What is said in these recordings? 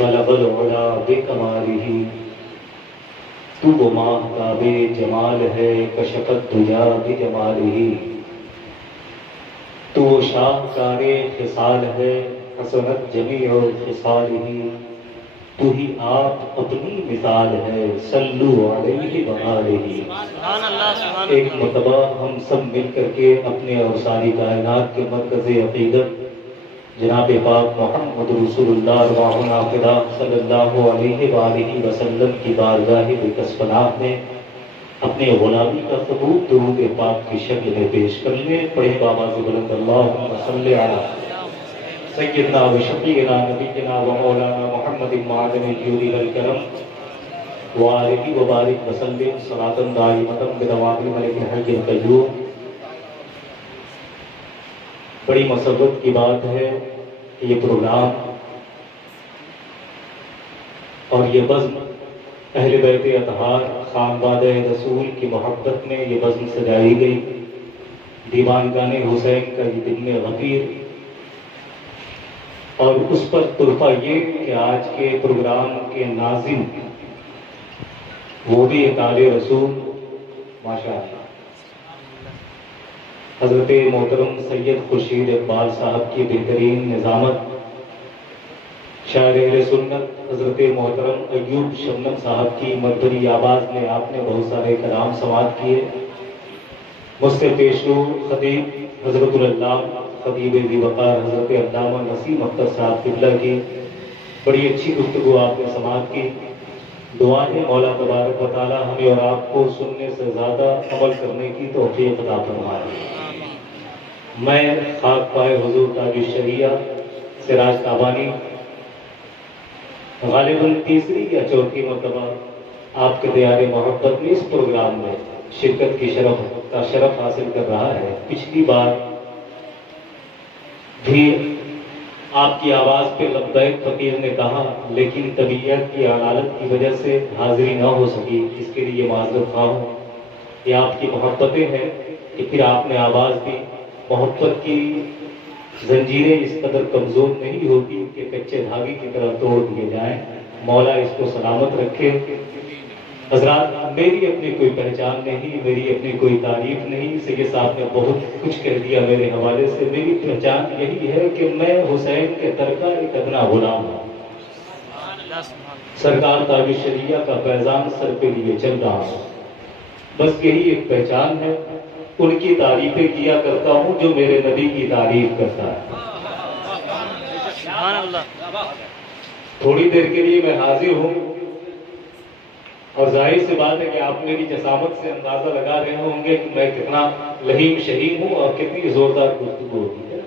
بلغ العلا بکمالہ، تو وہ ماہتاب جمال ہے کشفت دجا بجمالہ، تو وہ شاہکار خصال ہے حسنت جمیع خصالہ، تو ہی آپ اپنی مثال ہے صلو علیہ وآلہ۔ ایک مرتبہ ہم سب مل کر کے اپنے اور ساری کائنات کے مرکز عقیدت جناب پاک محمد رسول اللہ ارواحنا فدا صلی اللہ علیہ وآلہ وسلم کی بارگاہ بکسفناہ میں اپنے غلامی کا ثبوت درود پاک کی شکل میں پیش کر لیں۔ پڑھیں بابا سے بلند اللہم صلی علی سیدنا و شفیعنا نبینا و مولانا محمد معدن الجود والکرم وآلہ وبارک وسلم صلاۃ دائمۃ بدوام الملک الحی القیوم۔ بڑی مسرت کی بات ہے کہ یہ پروگرام اور یہ بزم اہل بیت اطہار خانواد رسول کی محبت میں یہ بزم سجائی گئی۔ دیوانگان حسین کا یہ دن غفیر، اور اس پر تحفہ یہ کہ آج کے پروگرام کے ناظم وہ بھی ایک آل رسول ماشاءاللہ حضرت محترم سید خورشید اقبال صاحب کی بہترین نظامت، شاعر اہل سنت حضرت محترم ایوب شبنم صاحب کی مدبری آواز میں آپ نے بہت سارے کلام سماعت کیے۔ مجھ سے پیشرو خطیب حضرت اللہ خطیب ذی وقار حضرت علامہ نسیم اختر صاحب قبلہ کی بڑی اچھی گفتگو آپ نے سماعت کی۔ دعا ہے مولا تبارک و تعالی ہمیں اور آپ کو سننے سے زیادہ عمل کرنے کی توفیق عطا فرمائے۔ میں خاک پائے حضور تاج الشریعہ سراج تابانی غالباً تیسری یا چوتھی مرتبہ آپ کے دیار محبت میں اس پروگرام میں شرکت کی شرف حاصل کر رہا ہے۔ پچھلی بار بھی آپ کی آواز پہ لبیک فقیر نے کہا، لیکن طبیعت کی علالت کی وجہ سے حاضری نہ ہو سکی، اس کے لیے معذرت خواہ ہوں۔ یہ آپ کی محبتیں ہیں کہ پھر آپ نے آواز دی۔ محبت کی زنجیریں اس قدر کمزور نہیں ہوتی کہ کچے دھاگے کی طرح توڑ دیے جائیں۔ مولا اس کو سلامت رکھے۔ حضرات، میری اپنی کوئی پہچان نہیں، میری اپنی کوئی تعریف نہیں، سید صاحب نے بہت کچھ کہہ دیا میرے حوالے سے۔ میری پہچان یہی ہے کہ میں حسین کے در کا ایک ادنا غلام ہوں، سرکار تاج الشریعہ کا فیضان سر پہ لیے چل رہا ہوں، بس یہی ایک پہچان ہے۔ ان کی تعریفیں کیا کرتا ہوں جو میرے نبی کی تعریف کرتا ہے۔ تھوڑی دیر کے لیے میں حاضر ہوں، اور ظاہر سی بات ہے کہ آپ میری جسامت سے اندازہ لگا رہے ہوں گے کہ میں کتنا لہیم شہیم ہوں اور کتنی زوردار گفتگو ہوتی ہے۔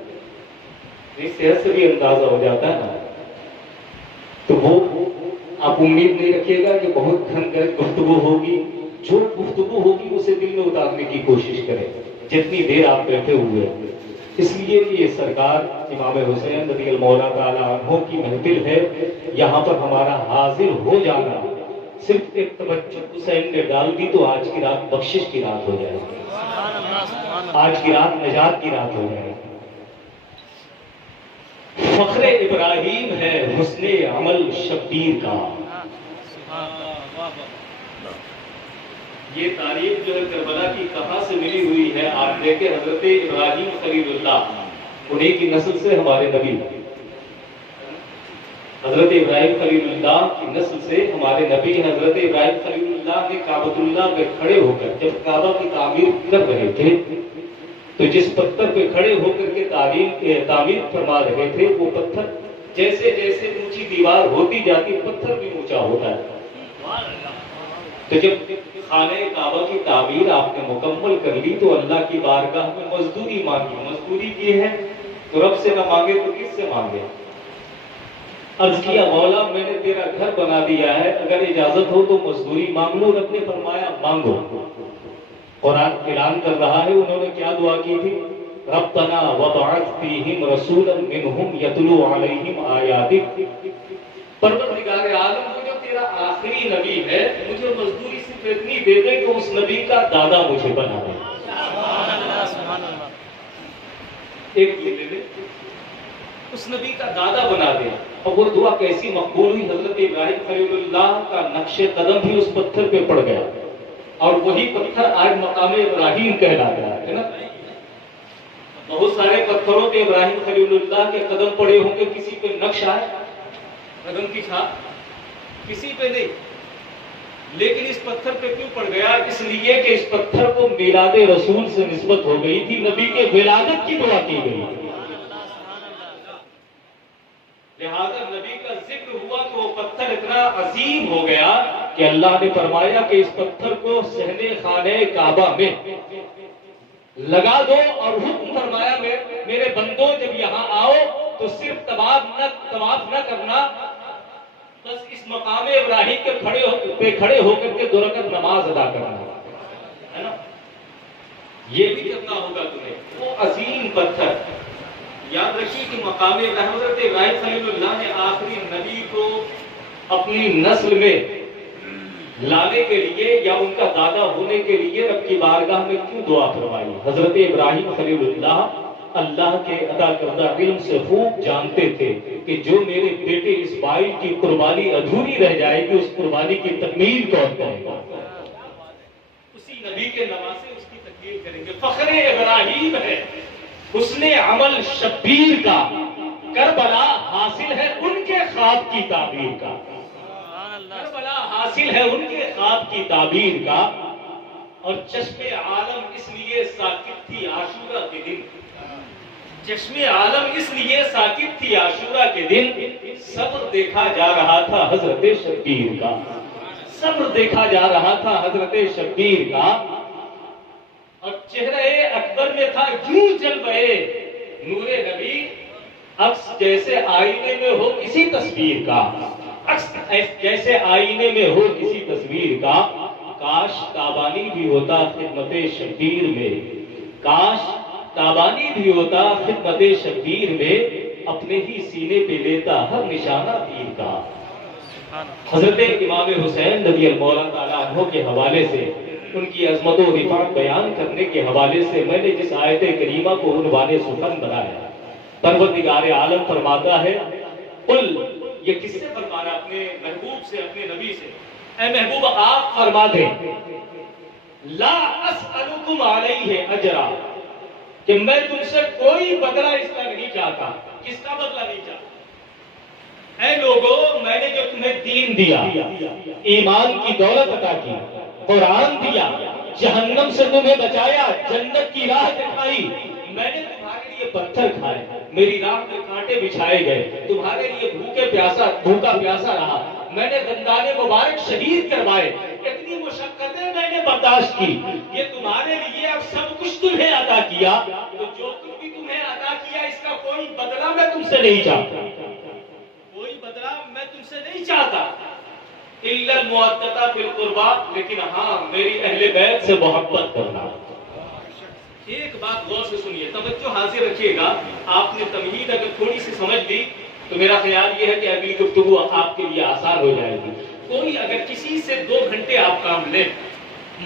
اس صحت سے بھی اندازہ ہو جاتا ہے نا۔ تو وہ آپ امید نہیں رکھیے گا کہ بہت گھن گفتگو ہوگی، جو گفتگو ہوگی اسے دل میں اتارنے کی کوشش کریں جتنی دیر آپ بیٹھے ہوئے ہیں۔ اس لیے کہ یہ سرکار امام حسین رضی اللہ تعالیٰ عنہ کی محفل ہے، یہاں پر ہمارا حاضر ہو جانا صرف ایک توجہ حسین نے ڈال دی تو آج کی رات بخشش کی رات ہو جائے گی، آج کی رات نجات کی رات ہو جائے گی۔ فخر ابراہیم ہے حسن عمل شبیر کا۔ یہ تعریف جو ہے کربلا کی کہاں سے ملی ہوئی ہے؟ آپ دیکھیں حضرت ابراہیم خلیل اللہ، انہیں کی نسل سے ہمارے نبی، حضرت ابراہیم خلیل اللہ کی نسل سے ہمارے نبی حضرت ابراہیم خلیل اللہ نے کعبۃ اللہ میں کھڑے ہو کر جب کعبہ کی تعمیر کر رہے تھے تو جس پتھر پہ کھڑے ہو کر کے تعمیر فرما رہے تھے وہ پتھر جیسے جیسے اونچی دیوار ہوتی جاتی پتھر بھی اونچا ہوتا ہے۔ تو جب خانہ کعبہ کی تعمیر آپ نے مکمل کر لی تو اللہ کی بارگاہ میں مزدوری مانگی، مزدوری کی ہے تو رب سے نہ مانگے تو کس سے مانگے؟ عرض کیا مولا میں نے تیرا گھر بنا دیا ہے، اگر اجازت ہو تو مزدوری مانگ لو۔ رب نے فرمایا مانگو۔ قرآن اعلان کر رہا ہے انہوں نے کیا دعا کی تھی؟ ربنا وبعث فیہم رسولا منہم یتلو علیہم آیاتک۔ پروردگار عالم کو جو تیرا آخری نبی ہے مجھے مزدوری صرف اتنی دے دے کہ اس نبی کا دادا مجھے بنا دے۔ ایک دے دے اس نبی کا دادا بنا دے۔ اور وہ دعا کیسی مقبول ہوئی، حضرت ابراہیم خلیل اللہ کا نقش قدم بھی اس پتھر پہ پڑ گیا، اور وہی پتھر آج مقام ابراہیم کہلاتا ہے نا۔ بہت سارے پتھروں پہ ابراہیم خلیل اللہ کے قدم پڑے ہوں گے، کسی پہ نقش آئے قدم کی چھاپ کسی پہ نہیں، لیکن اس پتھر پہ کیوں پڑ گیا؟ اس لیے کہ اس پتھر کو میلاد رسول سے نسبت ہو گئی تھی، نبی کے ولادت کی دعا کی گئی، لہذا نبی کا ذکر ہوا تو وہ پتھر اتنا عظیم ہو گیا کہ اللہ نے فرمایا کہ اس پتھر کو صحن خانہ کعبہ میں لگا دو، اور حکم فرمایا میرے بندوں جب یہاں آؤ تو صرف طواف نہ کرنا، بس اس مقام ابراہیم کے کھڑے ہو کر کے 2 رکعت نماز ادا کرنا ہے نا، یہ بھی کرنا ہوگا تمہیں۔ وہ عظیم پتھر یاد رکھیے کہ مقام حضرت ابراہیم خلیل اللہ نے آخری نبی کو اپنی نسل میں لانے کے لیے یا ان کا دادا ہونے کے لیے رب کی بارگاہ میں کیوں دعا فرمائی؟ حضرت ابراہیم خلیل اللہ کے عطا کردہ علم سے خوب جانتے تھے کہ جو میرے بیٹے اسماعیل کی قربانی ادھوری رہ جائے گی، اس قربانی کی تکمیل کون کرے گا؟ اسی نبی کے نواسے اس کی تکمیل کریں گے۔ فخر ابراہیم ہے، حسن عمل شبیر کا، کربلا حاصل ہے ان کے خواب کی تعبیر کا، کربلا حاصل ہے ان کے خواب کی تعبیر کا، اور چشم عالم اس لیے ساکت تھی عاشورہ کے دن، چشم عالم اس لیے ساکت تھی عاشورہ کے دن، صبر دیکھا جا رہا تھا حضرت شبیر کا، صبر دیکھا جا رہا تھا حضرت شبیر کا، اور چہرے اکبر میں تھا یوں جلوے نور نبی، عکس جیسے آئینے میں ہو کسی تصویر کا، عکس جیسے آئینے میں ہو کسی تصویر کا، کاش تابانی بھی ہوتا خدمت شبیر میں، کاش تابانی بھی ہوتا خدمت شبیر میں، اپنے ہی سینے پہ لیتا ہر نشانہ تیر کا۔ حضرت امام حسین رضی اللہ تعالیٰ عنہ کے حوالے سے، ان کی عظمت و رفعت بیان کرنے کے حوالے سے میں نے جس آیت کریمہ کو عنوان سخن بنایا، پروردگار عالم فرماتا ہے، قل، یہ کس سے فرمانا؟ اپنے محبوب سے، اپنے نبی سے، اے محبوب آپ فرما دیں، لا اسألکم علیہ اجرا، کہ میں تم سے کوئی بدلہ اس کا نہیں چاہتا۔ کس کا بدلہ نہیں چاہتا؟ اے لوگوں، میں نے جو تمہیں دین دیا، ایمان کی دولت عطا کی، قرآن دیا، جہنم سے تمہیں بچایا، جنت کی راہ دکھائی، میں نے تمہارے لیے پتھر کھائے، میری راہ پہ کانٹے بچھائے گئے، تمہارے لیے بھوکا پیاسا رہا، میں نے دندان مبارک شہید کروائے، اتنی مشقتیں میں نے برداشت کی، یہ تمہارے لیے اب سب کچھ تمہیں عطا کیا، تو جو کچھ بھی تمہیں عطا کیا اس کا کوئی بدلہ میں تم سے نہیں چاہتا، کوئی بدلہ میں تم سے نہیں چاہتا، الا المودۃ فی القربى، لیکن ہاں میری اہل بیت سے محبت کرنا۔ ایک بات غور سے سنیے، توجہ حاضر رکھیے گا، آپ نے تمہید اگر تھوڑی سی سمجھ لی تو میرا خیال یہ ہے کہ اگلی گفتگو آپ کے لیے آسان ہو جائے گی۔ کوئی اگر کسی سے 2 گھنٹے آپ کام لیں،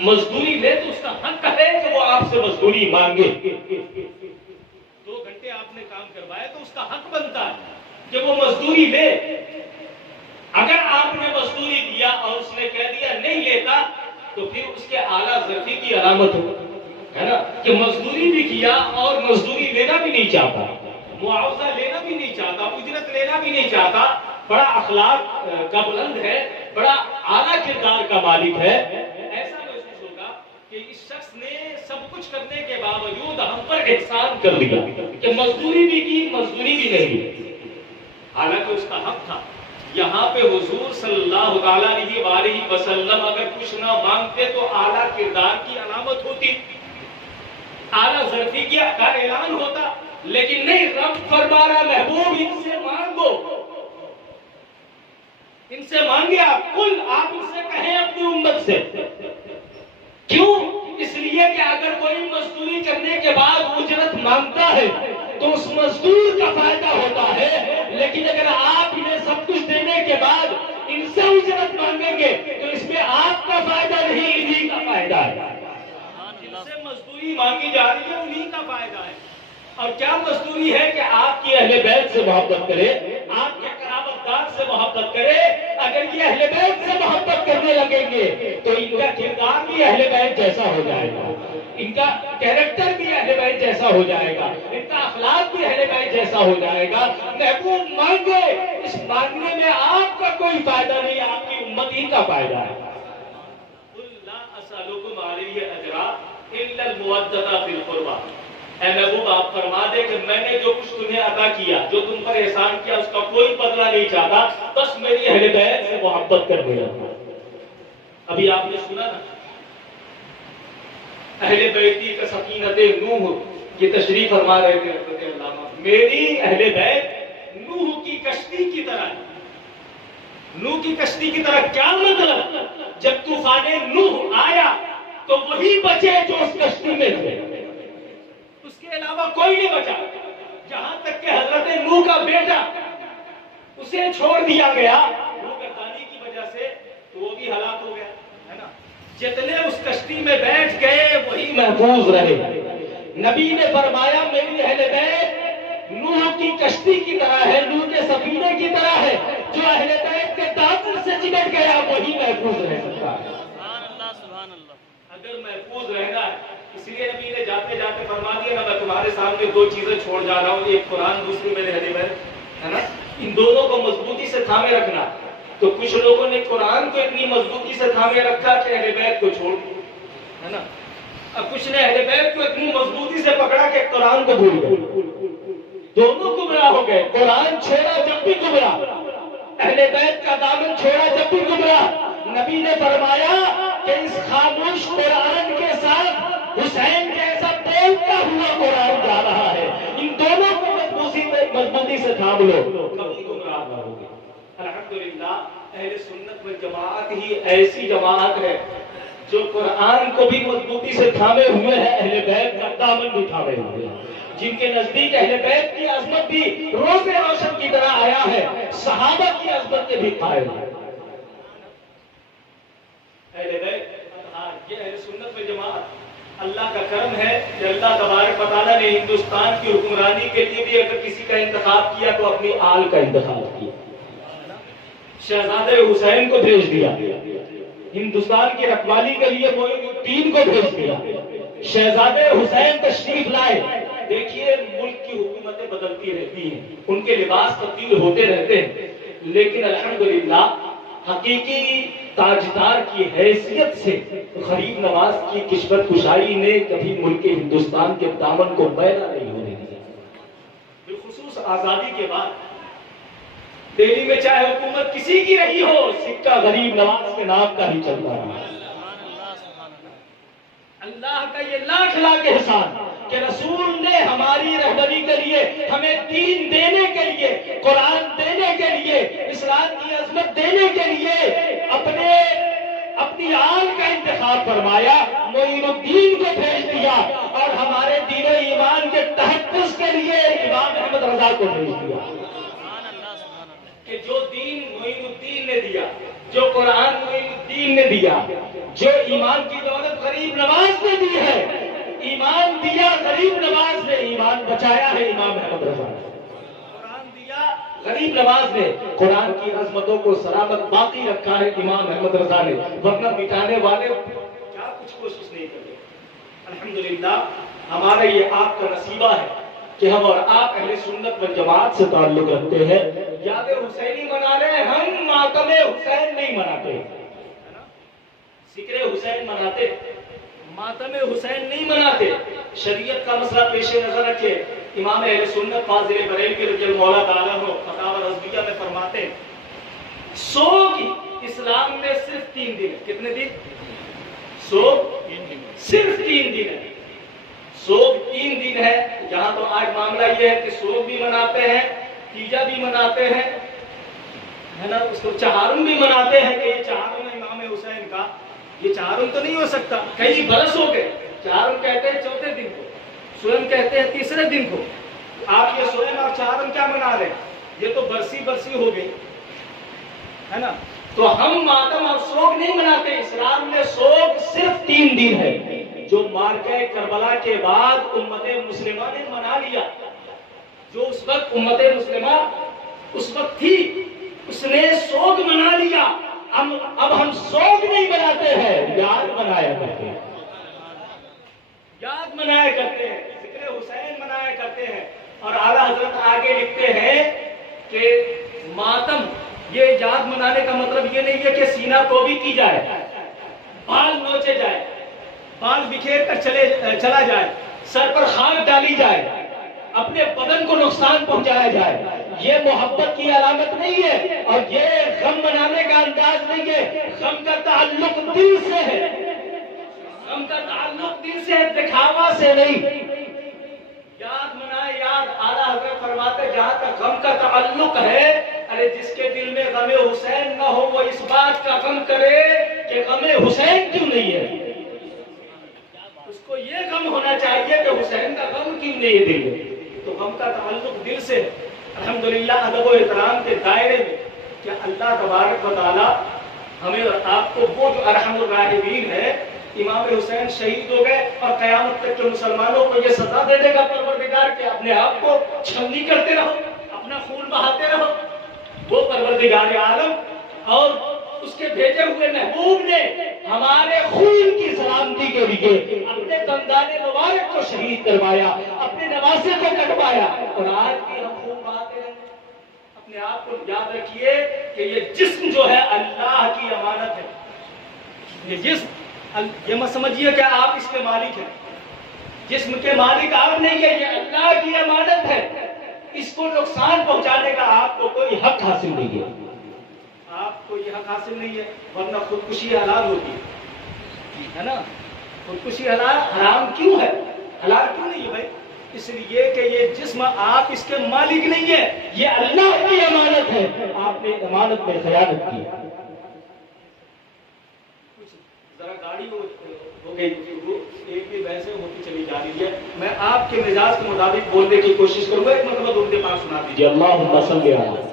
مزدوری لے، تو اس کا حق ہے کہ وہ آپ سے مزدوری مانگے۔ 2 گھنٹے آپ نے کام کروایا تو اس کا حق بنتا ہے کہ وہ مزدوری لے۔ اگر آپ نے مزدوری دیا اور اس نے کہہ دیا نہیں لیتا، تو پھر اس کے اعلیٰ ظرفی کی علامت ہے نا، کہ مزدوری بھی کیا اور مزدوری لینا بھی نہیں چاہتا، معاوضہ لینا بھی نہیں چاہتا، اجرت لینا بھی نہیں چاہتا، بڑا اخلاق کا بلند ہے، بڑا اعلیٰ کردار کا مالک ہے، ایسا محسوس ہوگا کہ اس شخص نے سب کچھ کرنے کے باوجود ہم پر احسان کر دیا کہ مزدوری بھی کی، مزدوری بھی نہیں دی، حالانکہ اس کا حق تھا۔ یہاں پہ حضور صلی اللہ علیہ وسلم اگر کچھ نہ مانگتے تو اعلیٰ کردار کی علامت ہوتی، اعلیٰ ظرفی کا اعلان ہوتا، لیکن نہیں، رب فرما رہا محبوب ان سے مانگو، ان سے مانگے آپ، کل آپ ان سے کہیں اپنی امت سے، کیوں؟ اس لیے کہ اگر کوئی مزدوری کرنے کے بعد اجرت مانگتا ہے تو اس مزدور کا فائدہ ہوتا ہے، لیکن اگر آپ انہیں سب کچھ دینے کے بعد ان سے اجرت مانگیں گے تو اس میں آپ کا فائدہ نہیں، انہی کا فائدہ ہے۔ جن سے مزدوری مانگی جا رہی ہے انہی کا فائدہ ہے، اور کیا مزدوری ہے کہ آپ کی اہل بیت سے محبت کرے، آپ کے قرابت سے محبت کرے، اگر یہ اہل بیت سے محبت کرنے لگیں گے تو ان کا کردار بھی اہل بیت جیسا ہو جائے گا، ان کا کیریکٹر بھی اہل بیت جیسا ہو جائے گا، ان کا اخلاق بھی اہل بیت جیسا ہو جائے گا۔ محبوب مانگے، اس مانگنے میں آپ کا کوئی فائدہ نہیں، آپ کی امت ہی کا فائدہ ہے۔ اسألکم علیہ اجرا الا المودۃ فی القربى، اے محبوب آپ فرما دے کہ میں نے جو کچھ تمہیں عطا کیا، جو تم پر احسان کیا، اس کا کوئی بدلہ نہیں چاہتا، بس میری اہل بیت سے محبت کر دیا۔ ابھی آپ نے سنا نا اہل بیتی کا سکینت نوح کی تشریح فرما رہے تھے حضرت علامہ، میری اہل بیت نوح کی کشتی کی طرح ہے۔ نوح کی کشتی کی طرح کیا مطلب؟ جب طوفان نوح آیا تو وہی بچے جو اس کشتی میں تھے، اس کے علاوہ کوئی نہیں بچا، جہاں تک کہ حضرت نوح کا بیٹا اسے چھوڑ دیا گیا روگردانی کی وجہ سے، تو وہ بھی ہلاک ہو گیا، ہے نا۔ جتنے اس کشتی میں بیٹھ گئے وہی محفوظ رہے۔ نبی نے فرمایا میری اہل بیت نوح کی کشتی کی طرح ہے، نوح کے سفینے کی طرح ہے، جو اہل بیت کے دامن سے چمٹ گیا وہی محفوظ رہ سکتا ہے۔ سبحان اللہ۔ اگر محفوظ رہنا ہے، اس لیے نبی نے جاتے جاتے فرما دیا نا، میں تمہارے سامنے دو چیزیں چھوڑ جا رہا ہوں، ایک قرآن، دوسری میرے اہل بیت، ہے نا۔ ان دونوں کو مضبوطی سے تھامے رکھنا۔ تو کچھ لوگوں نے قرآن کو اتنی مضبوطی سے تھامے رکھا کہ اہل بیت کو چھوڑ دیا، ہے نا۔ اب کچھ نے اہل بیت کو اتنی مضبوطی سے پکڑا کہ قرآن کو بھول گئے، دونوں گمراہ ہو گئے۔ قرآن چھوڑا جب بھی گمراہ، اہل بیت کا دامن چھوڑا جب بھی گمراہ۔ نبی نے فرمایا کہ اس خاموش قرآن کے ساتھ حسین جیسا بولتا ہوا قرآن جا رہا ہے، ان دونوں کو مضبوطی سے تھام لو، کبھی گمراہ نہ ہوگے۔ الحمدللہ اہل سنت والجماعت ہی ایسی جماعت ہے جو قرآن کو بھی مضبوطی سے تھامے ہوئے ہے، اہل بیت کا دامن بھی تھامے ہوئے ہیں، جن کے نزدیک اہل بیت کی عظمت بھی روز روشن کی طرح آیا ہے، صحابہ کی عظمت کے بھی قائل ہے۔ اہل بیت، ہاں یہ اہل سنت والجماعت، اللہ کا کرم ہے کہ اللہ تبارک و تعالیٰ نے ہندوستان کی حکمرانی کے لیے بھی اگر کسی کا انتخاب کیا تو اپنی آل کا انتخاب کیا، شہزادہ حسین کو بھیج دیا، ہندوستان کی رکھوالی کے لیے معین الدین کو بھیج دیا، شہزادہ حسین تشریف لائے۔ دیکھیے ملک کی حکومتیں بدلتی رہتی ہیں، ان کے لباس تبدیل ہوتے رہتے ہیں، لیکن الحمدللہ حقیقی تاجدار کی حیثیت سے غریب نواز کی کشور کشائی نے کبھی ملک ہندوستان کے دامن کو میلا نہیں ہونے دیا۔ بالخصوص آزادی کے بعد دہلی میں چاہے حکومت کسی کی رہی ہو، سکہ غریب نواز کے نام کا ہی چلتا رہا۔ اللہ کا یہ لاکھ لاکھ احسان کہ رسول نے ہماری رہبری کے لیے، ہمیں دین دینے کے لیے، قرآن دینے کے لیے، اسلام کی عظمت دینے کے لیے اپنی آل کا انتخاب فرمایا، معین الدین کو بھیج دیا، اور ہمارے دین و ایمان کے تحفظ کے لیے امام احمد رضا کو بھیج دیا۔ کہ جو دین معین الدین نے دیا، جو قرآن معین الدین نے دیا، جو ایمان کی دولت غریب نواز نے دی ہے، ایمان دیا غریب نواز نے، ایمان بچایا ہے امام احمد رضا نے، قرآن دیا غریب نواز نے، قرآن کی عظمتوں کو سلامت باقی رکھا ہے امام احمد رضا نے، ورنہ مٹانے والے کیا کچھ کوشش نہیں کرتے۔ الحمدللہ ہمارا یہ آپ کا نصیبہ ہے کہ ہم اور آپ اہل سنت والجماعت سے تعلق رکھتے ہیں۔ یاد حسینی منا لیں، ہم ماتم حسین نہیں مناتے، ذکر حسین مناتے، ماتم حسین نہیں مناتے۔ شریعت کا مسئلہ پیش نظر رکھے، امام اہل سنت فاضل بریلوی رضی اللہ تعالیٰ عنہ فتاوی رضویہ میں فرماتے ہیں سوگ اسلام میں صرف 3 دن ہے۔ کتنے دن؟ سوگ صرف 3 دن ہے، سوگ 3 دن ہے۔ یہاں تو آج معاملہ یہ ہے کہ سوگ بھی مناتے ہیں، تیجا بھی مناتے ہیں، ہے نا، اس کو چہارم بھی مناتے ہیں کہ یہ چہارم ہے امام حسین کا۔ یہ چہارم تو نہیں ہو سکتا، کئی برس ہو گئے۔ چہارم کہتے ہیں 4تھے دن کو، سوئم کہتے ہیں 3رے دن کو۔ آپ یہ سوئم اور چہارم کیا منا رہے ہیں؟ یہ تو برسی ہو گئی، ہے نا۔ تو ہم ماتم اور سوگ نہیں مناتے، اسلام میں سوگ صرف 3 دن ہے، جو مارکہ کربلا کے بعد امت مسلمہ نے منا لیا، جو اس وقت امت مسلمہ اس وقت تھی، اس نے سوگ منا لیا. اب ہم سوگ نہیں مناتے ہیں، یاد منایا کرتے ہیں، یاد منایا کرتے ہیں، ذکر حسین منایا کرتے ہیں. اور اعلیٰ حضرت آگے لکھتے ہیں کہ ماتم یہ یاد منانے کا مطلب یہ نہیں ہے کہ سینہ کو بھی کی جائے، بال نوچے جائے، بال بکھیر کر چلا جائے، سر پر خاک ڈالی جائے، اپنے بدن کو نقصان پہنچایا جائے. یہ محبت کی علامت نہیں ہے اور یہ غم منانے کا انداز نہیں ہے. غم کا تعلق دل سے ہے، غم کا تعلق دل سے ہے، دکھاوا سے نہیں. یاد منائے یاد. اعلیٰ حضرت فرماتے جہاں تک غم کا تعلق ہے، ارے جس کے دل میں غم حسین نہ ہو وہ اس بات کا غم کرے کہ غم حسین کیوں نہیں ہے. اس کو یہ غم ہونا چاہیے کہ حسین کا غم کیوں نہیں ہے دل میں. تو غم کا تعلق دل سے. الحمدللہ ادب و احترام کے دائرے میں کہ اللہ تبارک و تعالی ہمیں اور آپ کو وہ جو ارحم الراحمین ہے، امام حسین شہید ہو گئے اور قیامت تک کے مسلمانوں کو یہ سزا دے دے گا پروردگار کہ اپنے آپ کو چھلنی کرتے رہو، اپنا خون بہاتے رہو. وہ پروردگار عالم اور اس کے بھیجے ہوئے محبوب نے ہمارے خون کی سلامتی کے لیے اپنے دندان مبارک کو شہید کروایا، اپنے نواسے کو کٹوایا. اور آج بھی ہم خون بہاتے ہیں. اپنے آپ کو یاد رکھیے کہ یہ جسم جو ہے اللہ کی امانت ہے. یہ جسم، یہ مت سمجھیے کہ آپ اس کے مالک ہیں. جسم کے مالک آپ نہیں ہے، یہ اللہ کی امانت ہے. اس کو نقصان پہنچانے کا آپ کو کوئی حق حاصل نہیں ہے. آپ کو یہ حق حاصل نہیں ہے، ورنہ خودکشی حلال ہوتی ہے نا. خودکشی حرام کیوں ہے، حلال کیوں نہیں ہے بھائی؟ اس لیے کہ یہ جسم آپ اس کے مالک نہیں ہے، یہ اللہ کی امانت ہے. آپ نے امانت میں خیانت کی. ذرا گاڑی ہو گئی، ایک بھی ویسے ہوتی چلی جا رہی ہے. میں آپ کے مزاج کے مطابق بولنے کی کوشش کروں گا. ایک مرتبہ درود پاک سنا دیجیے. اللہم صلی علی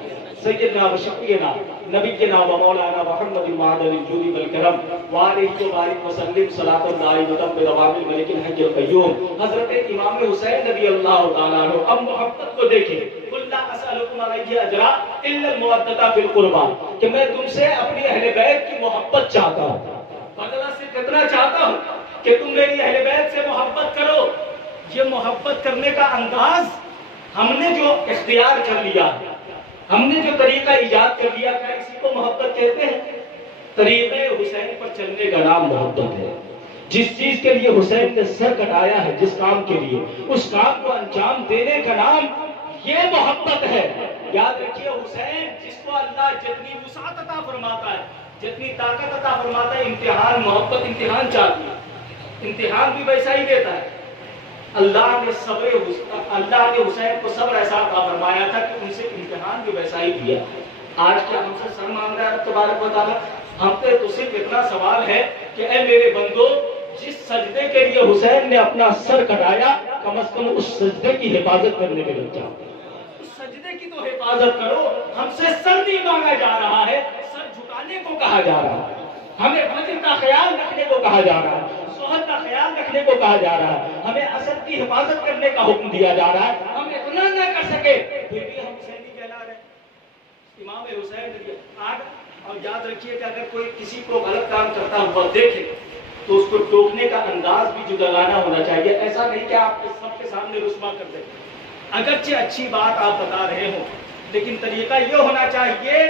سیدنا و شفیعنا نبینا و مولانا محمد المعدن الجود والکرم وآلہ وبارک وسلم صلاۃ دائمۃ بدوام الملک الحی القیوم. حضرت امام حسین رضی اللہ تعالیٰ عنہ. اب محبت کو دیکھیں. قل لا اسألکم علیہ اجرا الا المودۃ فی القربى، کہ میں تم سے اپنی اہل بیت کی محبت چاہتا ہوں. بدلہ صرف اتنا چاہتا ہوں کہ تم میری اہل بیت سے محبت کرو. یہ محبت کرنے کا انداز ہم نے جو اختیار کر لیا، ہم نے جو طریقہ ایجاد کر لیا، کیا اسی کو محبت کہتے ہیں؟ طریقے حسین پر چلنے کا نام محبت ہے. جس چیز کے لیے حسین نے سر کٹایا ہے، جس کام کے لیے، اس کام کو انجام دینے کا نام یہ محبت ہے. یاد رکھیے حسین جس کو اللہ جتنی وسعت عطا فرماتا ہے، جتنی طاقت عطا فرماتا ہے، امتحان محبت امتحان چاہتی ہے، امتحان بھی ویسا ہی دیتا ہے. اللہ نے حسین کو صبر ایسا عطا فرمایا تھا کہ ان سے امتحان بھی ویسا ہی دیا. آج کیا ہم سے سر مانگ رہا ہے رب تبارک و تعالیٰ؟ ہم پہ تو صرف اتنا سوال ہے کہ اے میرے بندو، جس سجدے کے لیے حسین نے اپنا سر کٹایا، کم از کم اس سجدے کی حفاظت کرنے میں لگ جاؤ. اس سجدے کی تو حفاظت کرو. ہم سے سر نہیں مانگا جا رہا ہے، سر جھکانے کو کہا جا رہا ہے. ہمیں فجر کا خیال رکھنے کو کہا جا رہا ہے، ظہر کا خیال رکھنے کو کہا جا رہا ہے، ہمیں اسد کی حفاظت کرنے کا حکم دیا جا رہا ہے. ہم اتنا نہ کر سکے پھر بھی ہم حسینی کہلا رہے ہیں. امام حسین آج. اور یاد رکھیے کہ اگر کوئی کسی کو غلط کام کرتا ہوا دیکھے تو اس کو ٹوکنے کا انداز بھی جداگانہ ہونا چاہیے. ایسا نہیں کہ آپ سب کے سامنے رسوا کر دیں. اگرچہ اچھی بات آپ بتا رہے ہوں، لیکن طریقہ یہ ہونا چاہیے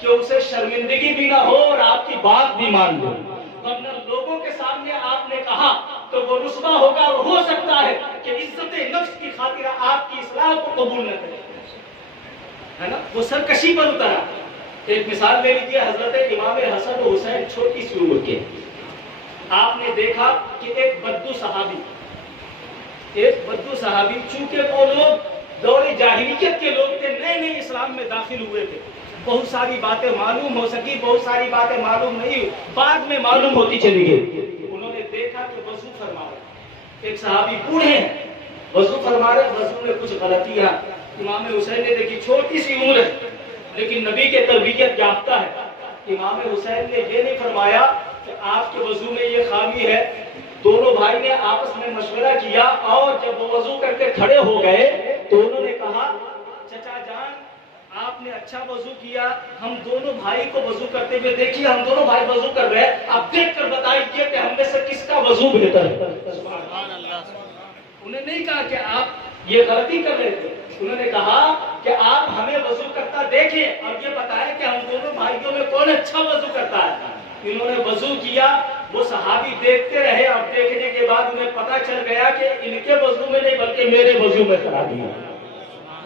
کہ اسے شرمندگی بھی نہ ہو اور آپ کی بات بھی مان لو. ورنہ لوگوں کے سامنے آپ نے کہا تو وہ رسوا ہوگا، اور ہو سکتا ہے کہ عزت نفس کی خاطر آپ کی اصلاح کو قبول نہ کرے، ہے نا. وہ سرکشی پر اترا. ایک مثال لے لیجیے. حضرت امام حسن و حسین چھوٹی سی عمر کے. آپ نے دیکھا کہ ایک بدو صحابی چونکہ وہ لوگ دور جاہلیت کے لوگ تھے، نئے نئے اسلام میں داخل ہوئے تھے، بہت ساری باتیں معلوم ہو سکی، بہت ساری باتیں معلوم نہیں، بعد میں معلوم ہوتی چلی گئی. انہوں نے دیکھا کہ وضو فرما رہے، ایک صحابی بوڑھے ہیں، وضو فرما رہے، وضو میں کچھ غلطیاں. امام حسین نے دیکھی چھوٹی سی عمر ہے لیکن نبی کے تربیت یافتہ ہے. امام حسین نے یہ نہیں فرمایا کہ آپ کے وضو میں یہ خامی ہے. دونوں بھائی نے آپس میں مشورہ کیا اور جب وہ وضو کر کے کھڑے ہو گئے تو انہوں نے کہا چچا جان آپ نے اچھا وضو کیا، ہم دونوں بھائی کو وضو کرتے ہوئے دیکھیے، ہم دونوں بھائی وضو کر رہے ہیں، آپ دیکھ کر بتائیے کہ ہم میں سے کس کا وضو بہتر ہے۔ سبحان اللہ۔ انہیں نہیں کہا کہ آپ یہ غلطی کر رہے تھے، انہوں نے کہا کہ آپ ہمیں وضو کرتا دیکھیں اور یہ بتائیں کہ ہم دونوں بھائیوں میں کون اچھا وضو کرتا ہے۔ انہوں نے وضو کیا، وہ صحابی دیکھتے رہے اور دیکھنے کے بعد انہیں پتا چل گیا کہ ان کے وضو میں نہیں بلکہ میرے وضو میں خرابی ہے،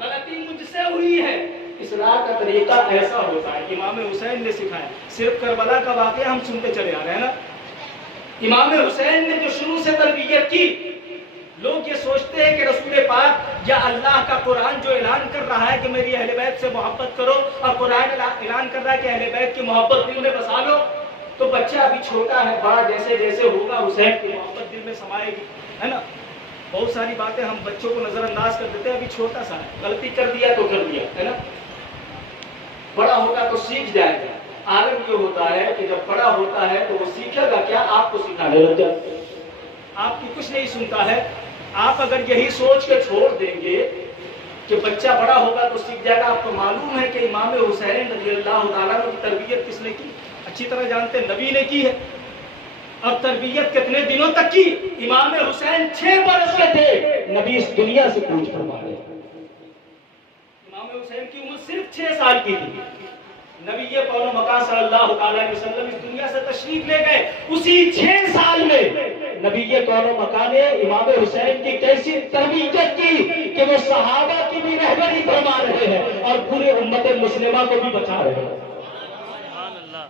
غلطی مجھ سے ہوئی ہے۔ اصلاح کا طریقہ ایسا ہوتا ہے، امام حسین نے سکھایا۔ صرف کربلا کا واقعہ ہم سنتے چلے آ رہے ہیں نا، امام حسین نے جو شروع سے تربیت کی، لوگ یہ سوچتے ہیں کہ رسول پاک یا اللہ کا قرآن جو اعلان کر رہا ہے کہ میری اہل بیت سے محبت کرو، اور قرآن اعلان کر رہا ہے کہ اہل بیت کی محبت دل میں بسا لو، تو بچہ ابھی چھوٹا ہے، بڑا جیسے جیسے ہوگا حسین کی محبت دل میں سمائے گی، ہے نا۔ بہت ساری باتیں ہم بچوں کو نظر انداز کر دیتے ہیں، ابھی چھوٹا سا ہے، غلطی کر دیا تو کر دیا، ہے نا، بڑا ہوگا تو سیکھ جائے گا۔ عالم یہ ہوتا ہے کہ جب بڑا ہوتا ہے تو وہ سیکھے گا کیا؟ آپ کو سکھانے لگ جائے، آپ کی کچھ نہیں سنتا ہے۔ آپ اگر یہی سوچ کے چھوڑ دیں گے کہ بچہ بڑا ہوگا تو سیکھ جائے گا، آپ کو معلوم ہے کہ امام حسین رضی اللہ تعالیٰ عنہ کی تربیت کس نے کی؟ اچھی طرح جانتے ہیں، نبی نے کی ہے۔ اور تربیت کتنے دنوں تک کی؟ امام حسین 6 برس کے تھے، نبی اس دنیا سے کوچ فرما رہے۔ امام حسین کی عمر صرف 6 سال کی تھی، نبی پاک مکہ صلی اللہ تعالیٰ علیہ وسلم اس دنیا سے تشریف لے گئے۔ اسی 6 سال میں نبی کون مکہ نے امام حسین کی کیسی تربیت کی کہ وہ صحابہ کی بھی رہبری فرما رہے ہیں اور پورے امت مسلمہ کو بھی بچا رہے ہیں۔ سبحان اللہ۔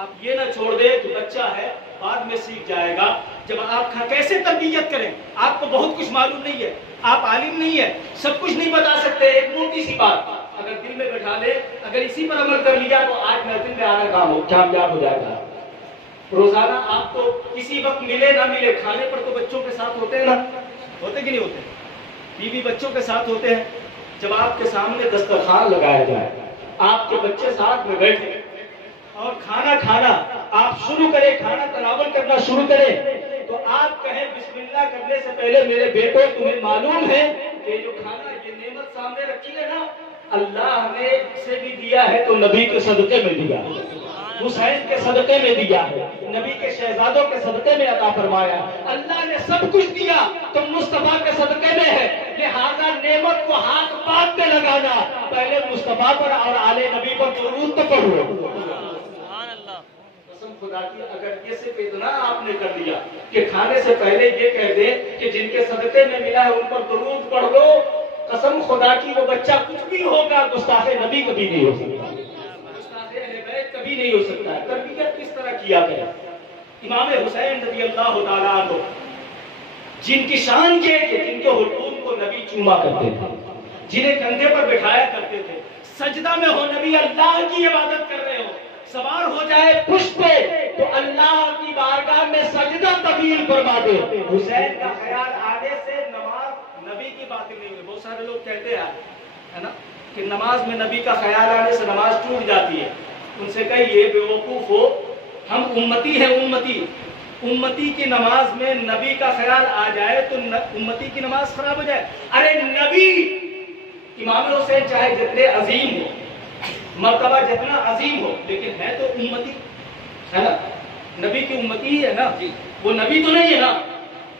آپ یہ نہ چھوڑ دیں کہ بچہ ہے بعد میں سیکھ جائے گا۔ جب آپ کیسے تربیت کریں؟ آپ کو بہت کچھ معلوم نہیں ہے، آپ عالم نہیں ہے، سب کچھ نہیں بتا سکتے۔ ایک موٹی سی بات اگر دل میں بٹھا لے، اگر اسی پر عمل کر لیا تو آج محفل میں آنا کامیاب ہو جائے گا۔ روزانہ آپ کو کسی وقت ملے نہ ملے، کھانے پر تو بچوں کے ساتھ ہوتے ہیں نا، ہوتے کہ نہیں ہوتے؟ بیوی بچوں کے ساتھ ہوتے ہیں۔ جب آپ کے سامنے دسترخوان لگایا جائے، آپ کے بچے ساتھ میں بیٹھے اور کھانا کھانا آپ شروع کریں، کھانا تناول کرنا شروع کریں، تو آپ کہیں بسم اللہ کرنے سے پہلے میرے بیٹوں تمہیں معلوم ہے کہ جو کھانا یہ نعمت سامنے رکھی ہے نا، اللہ نے اسے بھی دیا ہے تو نبی کے صدقے میں دیا ہے، حسین کے صدقے میں دیا ہے، نبی کے شہزادوں کے صدقے میں عطا فرمایا۔ اللہ نے سب کچھ دیا تو مصطفیٰ کے صدقے میں ہے، لہذا نعمت کو ہاتھ پاک میں لگانا، پہلے مصطفیٰ پر اور آل نبی پر درود تو پڑھو۔ سبحان اللہ۔ قسم خدا کی اگر یہ صرف اتنا آپ نے کر دیا کہ کھانے سے پہلے یہ کہہ دیں کہ جن کے صدقے میں ملا ہے ان پر درود پڑھ لو، قسم خدا کی وہ بچہ کچھ بھی ہوگا، گستاخ نبی کبھی نہیں ہو سکتا، گستاخ اہل بیت کبھی نہیں ہو سکتا ہے۔ تربیت کس طرح کیا گیا؟ امام حسین رضی اللہ تعالیٰ عنہ جن کی شان یہ کہ جن کے حلقوم کو نبی چوما کرتے تھے، جنہیں کندھے پر بٹھایا کرتے تھے، سجدہ میں ہو نبی اللہ کی عبادت کر رہے ہو، سوار ہو جائے پشت پہ تو اللہ کی بارگاہ میں سجدہ طویل فرما دے۔ حسین کا خیال آنے سے نماز نبی کی باطل نہیں ہوئی۔ بہت سارے لوگ کہتے ہیں ہے نا کہ نماز میں نبی کا خیال آنے سے نماز ٹوٹ جاتی ہے، ان سے کہیے بے وقوف ہو، ہم امتی ہیں، امتی کی نماز میں نبی کا خیال آ جائے تو امتی کی نماز خراب ہو جائے۔ ارے نبی امام حسین چاہے جتنے عظیم ہو، مرتبہ جتنا عظیم ہو، لیکن ہے تو امتی، ہے نا، نبی کی امتی ہی ہے نا، وہ نبی تو نہیں ہے نا۔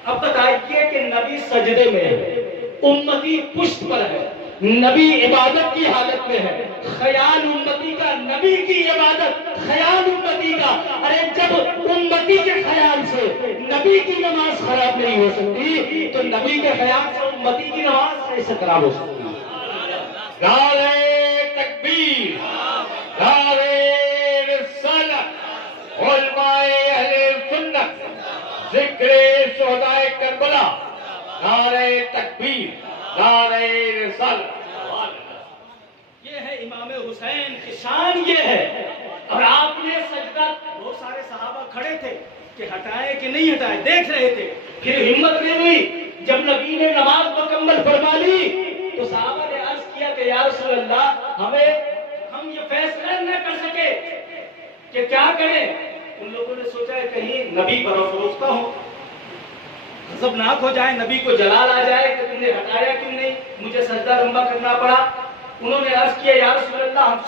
اب بتائیے کہ نبی سجدے میں ہے، امتی پشت پر ہے، نبی عبادت کی حالت میں ہے، خیال امتی کا، نبی کی عبادت، خیال امتی کا۔ ارے جب امتی کے خیال سے نبی کی نماز خراب نہیں ہو سکتی تو نبی کے خیال سے امتی کی نماز کیسے خراب ہو سکتی؟ نعرہ تکبیر، نعرہ رسالت، علماء اہل سنت، ذکر شہدائے کربلا، نعرہ تکبیر، نعرہ رسالت۔ یہ ہے امام حسین کی شان، یہ ہے۔ اور آپ نے سجدہ، بہت سارے صحابہ کھڑے تھے کہ ہٹائے کہ نہیں ہٹائے، دیکھ رہے تھے، پھر ہمت نہیں ہوئی۔ جب نبی نے نماز مکمل فرما لی تو صحابہ نے عرض کیا کہ یا رسول اللہ ہم یہ فیصلہ نہ کر سکے کہ کیا کریں۔ ان لوگوں نے سوچا ہے کہیں نبی پر افروختہ ہو، غضبناک ہو جائے، نبی کو جلال آ جائے کہ تم نے ہٹایا کیوں نہیں، مجھے سجدہ لمبا کرنا پڑا۔ انہوں نے عرض کیا یا رسول اللہ ہم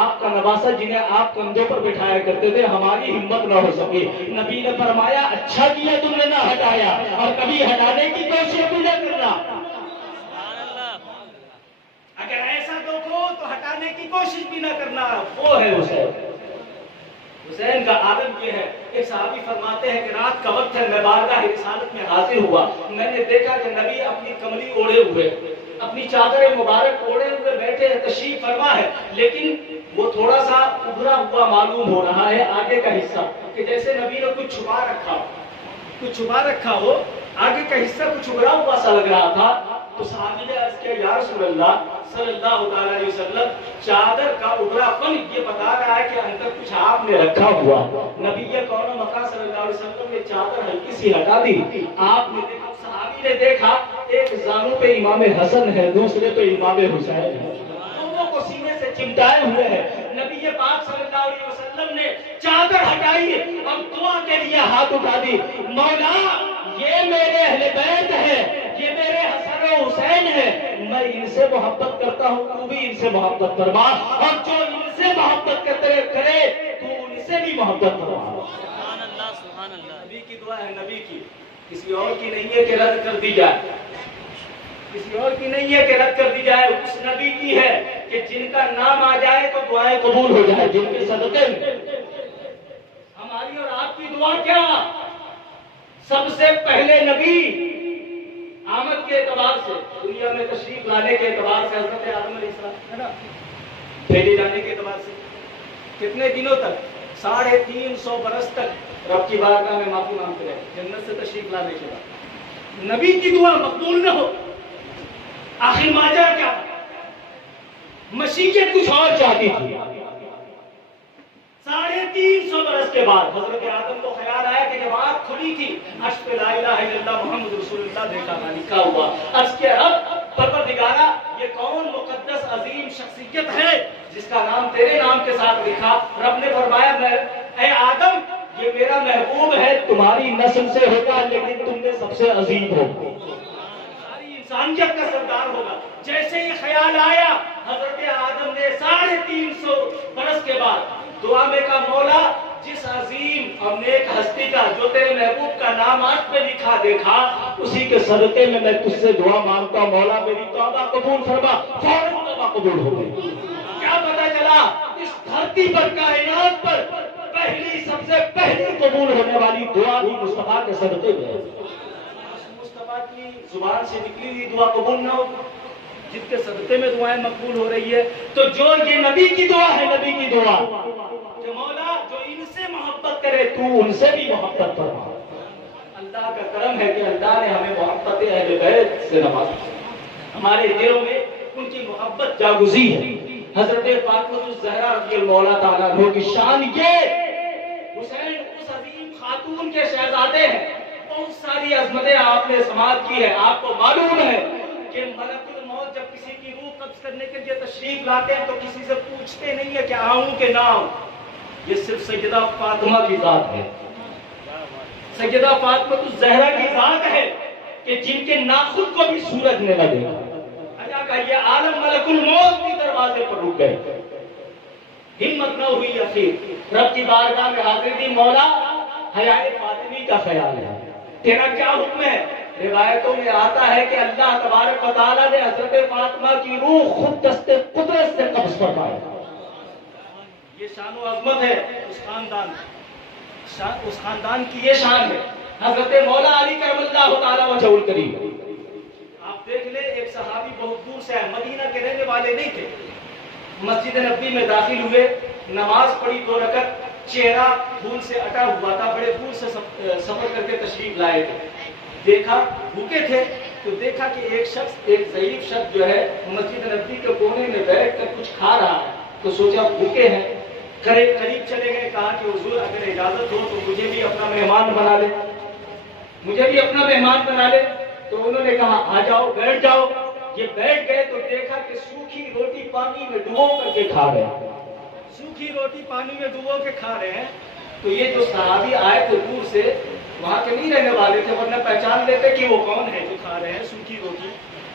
آپ کا نواسہ جنہیں آپ کندھوں پر بٹھایا کرتے تھے ہماری ہمت نہ ہو سکی. نبی نے فرمایا اچھا کیا تم نے نہ ہٹایا اور کبھی ہٹانے کی کوشش بھی نہ کرنا. سبحان اللہ. اگر ایسا دیکھو تو ہٹانے کی کوشش بھی نہ کرنا. وہ ہے حسین. حسین کا عالم یہ ہے. ایک صحابی فرماتے ہیں کہ رات کا وقت ہے, میں بارگاہ رسالت میں حاضر ہوا, میں نے دیکھا کہ نبی اپنی کملی اوڑھے ہوئے, اپنی چادر مبارک اوڑھے ہوئے بیٹھے ہیں, تشریف فرما ہے, لیکن وہ تھوڑا سا ابھرا ہوا معلوم ہو رہا ہے آگے کا حصہ, کہ جیسے نبی نے کچھ چھپا رکھا ہو, آگے کا حصہ کچھ ابھرا ہوا سا لگ رہا تھا. تو صحابی نے عرض کیا یا رسول اللہ صلی اللہ علیہ وسلم چادر کا ابھرا پن یہ بتا رہا ہے کہ اندر کچھ آپ نے رکھا ہوا. نبی کون مکہ صلی اللہ علیہ وسلم نے چادر ہلکی سی ہٹا دی. آپ نے دیکھا, صحابی نے دیکھا ایک زانو پہ امام حسن ہے, دوسرے پہ امام حسین ہے, دونوں کو سینے سے چمٹائے ہوئے ہیں. نبی پاک صلی اللہ علیہ وسلم نے چادر ہٹائی اور دعا کے لیے ہاتھ اٹھا دی, مولا یہ میرے اہل بیت ہے, یہ میرے حسن و حسین ہے, میں ان سے محبت کرتا ہوں, تو بھی ان سے محبت فرما, اور جو ان سے محبت کرے تو ان سے بھی محبت فرما. سبحان اللہ. سبحان اللہ. نبی کی دعا ہے, نبی کی, کسی اور کی نہیں ہے کہ رد کر دی جائے, کسی اور کی نہیں ہے کہ رد کر دی جائے, اس نبی کی ہے کہ جن کا نام آ جائے تو دعائیں قبول ہو جائے, جن کے صدقے میں ہماری اور آپ کی دعا کیا. سب سے پہلے نبی آمد کے اعتبار سے, دنیا میں تشریف لانے کے اعتبار سے, حضرت آدم علیہ السلام ہے نا, بھیجے جانے کے اعتبار سے کتنے دنوں تک, 350 برس تک رب کی بارگاہ میں معافی مانگتے رہے, جنت سے تشریف لانے کے بعد نبی کی دعا مقبول نہ ہو. آخر ماجرا کیا, مشیت کچھ اور چاہتی تھی. 350 برس کے بعد حضرت آدم کو خیال آیا کہ جب آنکھ کھلی تھی عرش پہ لا الہ الا اللہ محمد رسول اللہ دیکھا تھا, لکھا ہوا عرش کے رب پروردگارا یہ کون مقدس عظیم شخصیت ہے جس کا نام تیرے نام کے ساتھ لکھا. رب نے فرمایا اے آدم یہ میرا محبوب ہے, تمہاری نسل سے ہوگا لیکن تم میں سب سے عظیم ہو, ساری انسانیت کا سردار ہوگا. جیسے ہی خیال آیا حضرت آدم نے 350 برس کے بعد دعا میں کہا مولا جس عظیم اور نیک ہستی کا جو تیرے محبوب کا نام آج پہ لکھا دیکھا اسی کے صدقے میں میں تجھ سے دعا مانگتا ہوں, مولا میری توبہ قبول فرما. فوراً توبہ قبول ہو گئی. کیا پتا چلا, اس دھرتی پر کائنات پر پہلی سب سے پہلی قبول ہونے والی دعا بھی مصطفیٰ کے صدقے میں. مصطفیٰ کی زبان سے نکلی ہوئی دعا قبول نہ ہو, جس کے صدقے میں دعائیں مقبول ہو رہی ہے. تو جو یہ نبی کی دعا ہے, نبی کی دعا کہ مولا جو ان سے محبت کرے تو ان سے بھی محبت فرما. اللہ کا کرم ہے کہ اللہ نے ہمیں محبت اہل بیت سے نوازا, ہمارے دلوں میں ان کی محبت جاگزی ہے. حضرت فاطمہ الزہرا رضی اللہ تعالیٰ عنہ کی شان یہ, حسین اس عظیم خاتون کے شہزادے ہیں, بہت ساری عظمتیں آپ نے سماعت کی ہے. آپ کو معلوم ہے کہ ملک الموت جب کسی کی روح قبض کرنے کے لیے تشریف لاتے ہیں تو کسی سے پوچھتے نہیں ہے کہ آؤں کہ نہ آؤں, یہ صرف سیدہ فاطمہ کی ذات ہے. سیدہ فاطمہ الزہرا کی ذات ہے کہ جن کے ناخن کو بھی سورج نے نہ دیکھا. یہ عالم ملک الموت کے دروازے پر رک گئے, ہمت نہ ہوئی اخیر رب کی بارگاہ میں حاضر دی, مولا حیائے فاطمی کا خیال ہے, تیرا کیا حکم ہے. روایتوں میں آتا ہے کہ اللہ تبارک و تعالیٰ نے حضرت فاطمہ کی روح خود دست قدرت سے قبض فرمایا. یہ شان و عظمت ہے اس خاندان کی, یہ شان ہے. حضرت مولا علی کرم اللہ تعالیٰ وجہ الکریم, آپ دیکھ لیں ایک صحابی بہت دور سے ہے, مدینہ کے رہنے والے نہیں تھے, مسجد نبوی میں داخل ہوئے, نماز پڑھی 2 رکعت, چہرہ پھول سے اٹا ہوا تھا, بڑے پھول سے سفر کر کے تشریف لائے تھے. دیکھا بھوکے تھے تو دیکھا کہ ایک ضعیف شخص جو ہے مسجد نبوی کے کونے میں بیٹھ کر کچھ کھا رہا ہے, تو سوچا بھوکے ہیں, قریب چلے گئے, کہا کہ حضور اگر اجازت ہو تو مجھے بھی اپنا مہمان بنا لے, مجھے بھی اپنا مہمان بنا لے. تو انہوں نے کہا آ جاؤ بیٹھ جاؤ. یہ بیٹھ گئے تو دیکھا کہ سوکھی روٹی پانی میں ڈبو کر کے کھا رہے ہیں, سوکھی روٹی پانی میں ڈبو کے کھا رہے ہیں. تو یہ جو صحابی آئے تھے دور سے, وہاں کے نہیں رہنے والے تھے ورنہ پہچان لیتے کہ وہ کون ہے جو کھا رہے ہیں سوکھی روٹی.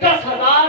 10,000